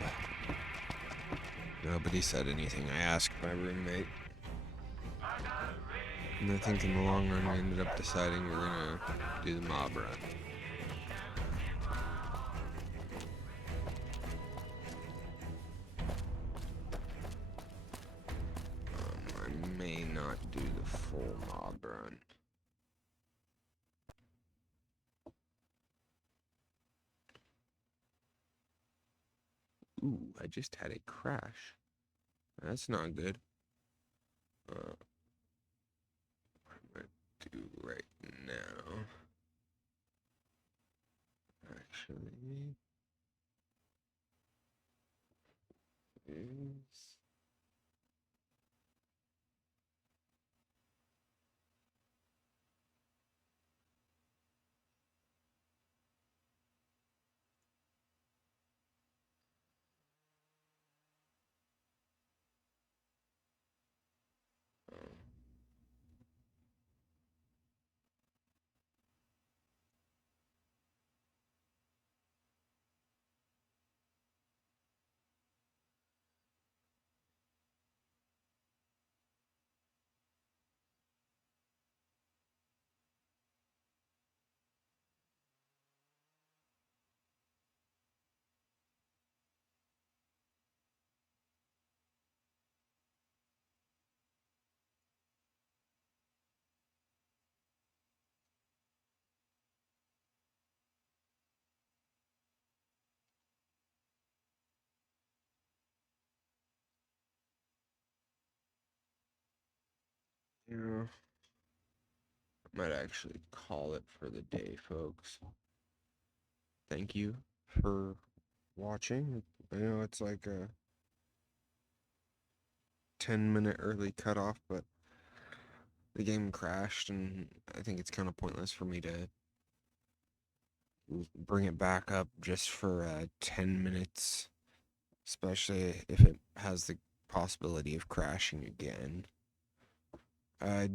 Nobody said anything. I asked my roommate. And I think in the long run, we ended up deciding we're gonna do the mob run. I may not do the full mob run. Ooh, I just had a crash. That's not good. What am I gonna do right now? Actually, is you know, I might actually call it for the day, folks. Thank you for watching. I know it's like a 10-minute early cutoff, but the game crashed, and I think it's kind of pointless for me to bring it back up just for 10 minutes, especially if it has the possibility of crashing again. I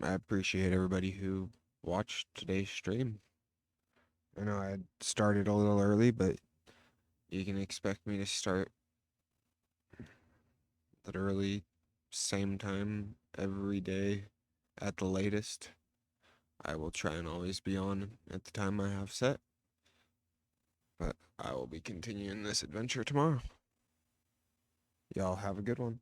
appreciate everybody who watched today's stream. I know I started a little early, but you can expect me to start literally same time every day at the latest. I will try and always be on at the time I have set, but I will be continuing this adventure tomorrow. Y'all have a good one.